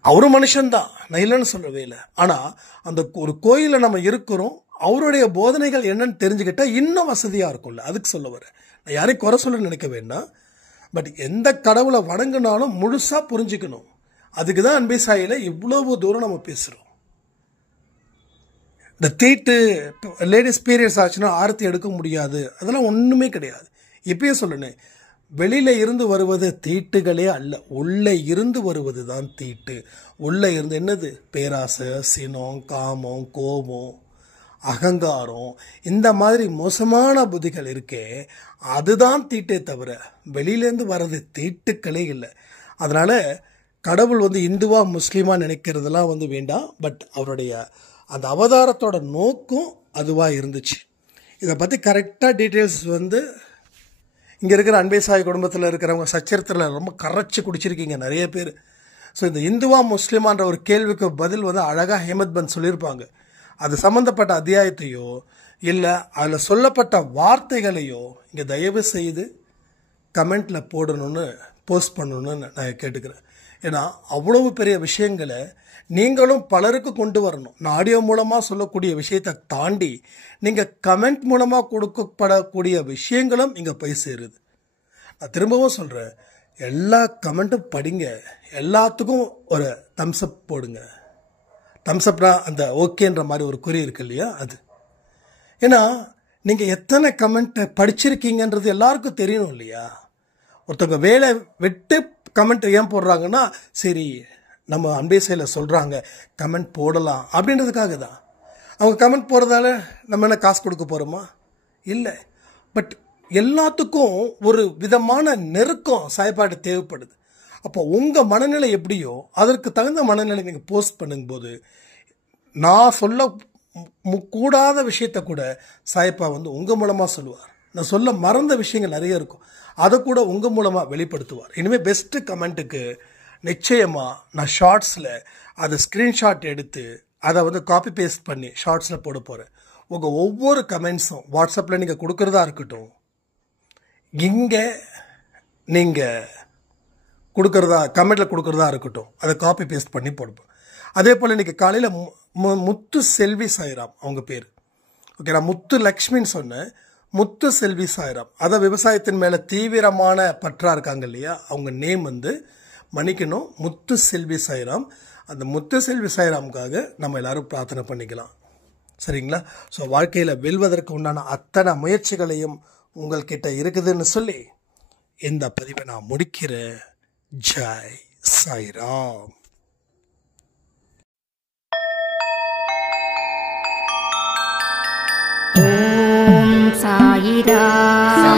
அவரும் மனுஷன்தான், நான் இல்லைன்னு சொல்லவே இல்லை. ஆனால் அந்த ஒரு கோயிலில் நம்ம இருக்கிறோம், அவருடைய போதனைகள் என்னன்னு தெரிஞ்சுக்கிட்டா இன்னும் வசதியாக இருக்கும்ல, அதுக்கு சொல்ல வரேன். நான் யாரையும் குறை சொல்ல நினைக்க வேண்டாம். பட் எந்த கடவுளை வணங்கினாலும் முழுசாக புரிஞ்சுக்கணும். அதுக்கு தான் அன்பே சாயில இவ்வளவு தூரம் நம்ம பேசுகிறோம். இந்த தீட்டு லேடிஸ் பீரியட்ஸ் ஆச்சுன்னா ஆரத்தி எடுக்க முடியாது, அதெல்லாம் ஒன்றுமே கிடையாது. இப்பயே சொல்லணும், வெளியில இருந்து வருவது தீட்டுகளே அல்ல, உள்ளே இருந்து வருவது தான் தீட்டு. உள்ளே இருந்து என்னது? பேராசை, சினம், காமம், கோபம், அகங்காரம், இந்த மாதிரி மோசமான புத்திகள் இருக்கே, அதுதான் தீட்டே தவிர வெளியிலேருந்து வர்றது தீட்டுக்களே இல்லை. அதனால கடவுள் இந்துவா முஸ்லீமா நினைக்கிறதெல்லாம் வேண்டாம். பட் அவருடைய அந்த அவதாரத்தோட நோக்கம் அதுவாக இருந்துச்சு. இதை பற்றி கரெக்டாக டீட்டெயில்ஸ் இங்கே இருக்கிற அன்பே சாய் குடும்பத்தில் இருக்கிறவங்க சச்சரித்திரத்தில் ரொம்ப கரைச்சி குடிச்சிருக்கீங்க நிறைய பேர். ஸோ இந்த இந்துவா முஸ்லீமான்ற ஒரு கேள்விக்கு பதில் அழகாக ஹேமத் பந்த் சொல்லியிருப்பாங்க. அது சம்மந்தப்பட்ட அத்தியாயத்தையோ இல்லை அதில் சொல்லப்பட்ட வார்த்தைகளையோ இங்கே தயவு செய்து கமெண்ட்டில் போஸ்ட் பண்ணணும்னு நான் கேட்டுக்கிறேன். ஏன்னா அவ்வளவு பெரிய விஷயங்களை நீங்களும் பலருக்கு கொண்டு வரணும். நான் ஆடியோ மூலமாக சொல்லக்கூடிய விஷயத்தை தாண்டி நீங்கள் கமெண்ட் மூலமாக கொடுக்கப்படக்கூடிய விஷயங்களும் இங்கே போய் சேருது. நான் திரும்பவும் சொல்கிறேன், எல்லா கமெண்ட்டும் படிங்க, எல்லாத்துக்கும் ஒரு தம்ஸ்அப் போடுங்க. தம்ஸ்அப்னா அந்த ஓகேன்ற மாதிரி ஒரு குறி இருக்கு இல்லையா, அது. ஏன்னா நீங்கள் எத்தனை கமெண்ட்டை படிச்சிருக்கீங்கன்றது எல்லாருக்கும் தெரியணும் இல்லையா. ஒருத்தவங்க வேலை விட்டு கமெண்ட் ஏன் போடுறாங்கன்னா, சரி நம்ம அன்பே சாயில சொல்கிறாங்க கமெண்ட் போடலாம் அப்படின்றதுக்காக தான். அவங்க கமெண்ட் போடுறதால நம்ம என்ன காசு கொடுக்க போகிறோமா? இல்லை. பட் எல்லாத்துக்கும் ஒரு விதமான நெருக்கம் சாய்பாடு தேவைப்படுது. அப்போ உங்கள் மனநிலை எப்படியோ அதற்கு தகுந்த மனநிலை நீங்கள் போஸ்ட் பண்ணும்போது, நான் சொல்ல கூடாத விஷயத்தை கூட சாய்ப்பா உங்கள் மூலமாக சொல்லுவார். நான் சொல்ல மறந்த விஷயங்கள் நிறைய இருக்கும், அதை கூட உங்கள் மூலமாக வெளிப்படுத்துவார். இனிமேல் பெஸ்ட்டு கமெண்ட்டுக்கு நிச்சயமாக நான் ஷார்ட்ஸில் அதை ஸ்க்ரீன்ஷாட் எடுத்து அதை காப்பி பேஸ்ட் பண்ணி ஷார்ட்ஸில் போட போகிறேன். உங்கள் ஒவ்வொரு கமெண்ட்ஸும் வாட்ஸ்அப்பில் நீங்கள் கொடுக்குறதா இருக்கட்டும், இங்கே நீங்கள் கொடுக்குறதா கமெண்ட்டில் கொடுக்குறதா இருக்கட்டும், அதை காப்பி பேஸ்ட் பண்ணி போடுப்போம். அதே போல் இன்றைக்கி காலையில் முத்து செல்வி சாய்ராம் அவங்க பேர், ஓகே, நான் முத்து லக்ஷ்மின்னு சொன்னேன், முத்து செல்வி சாய்ராம். அதை விவசாயத்தின் மேலே தீவிரமான பற்றா இருக்காங்க இல்லையா, அவங்க நேம் மன்னிக்கணும், முத்து செல்வி சாய்ராம். அந்த முத்து செல்வி சாய்ராமுக்காக நம்ம எல்லாரும் பிரார்த்தனை பண்ணிக்கலாம், சரிங்களா? ஸோ வாழ்க்கையில் வெல்வதற்கு உண்டான அத்தனை முயற்சிகளையும் உங்கள்கிட்ட இருக்குதுன்னு சொல்லி இந்த பதிவை நான் முடிக்கிறேன். ஜெய் சாய்ராம். ஓம் சாயிராம்.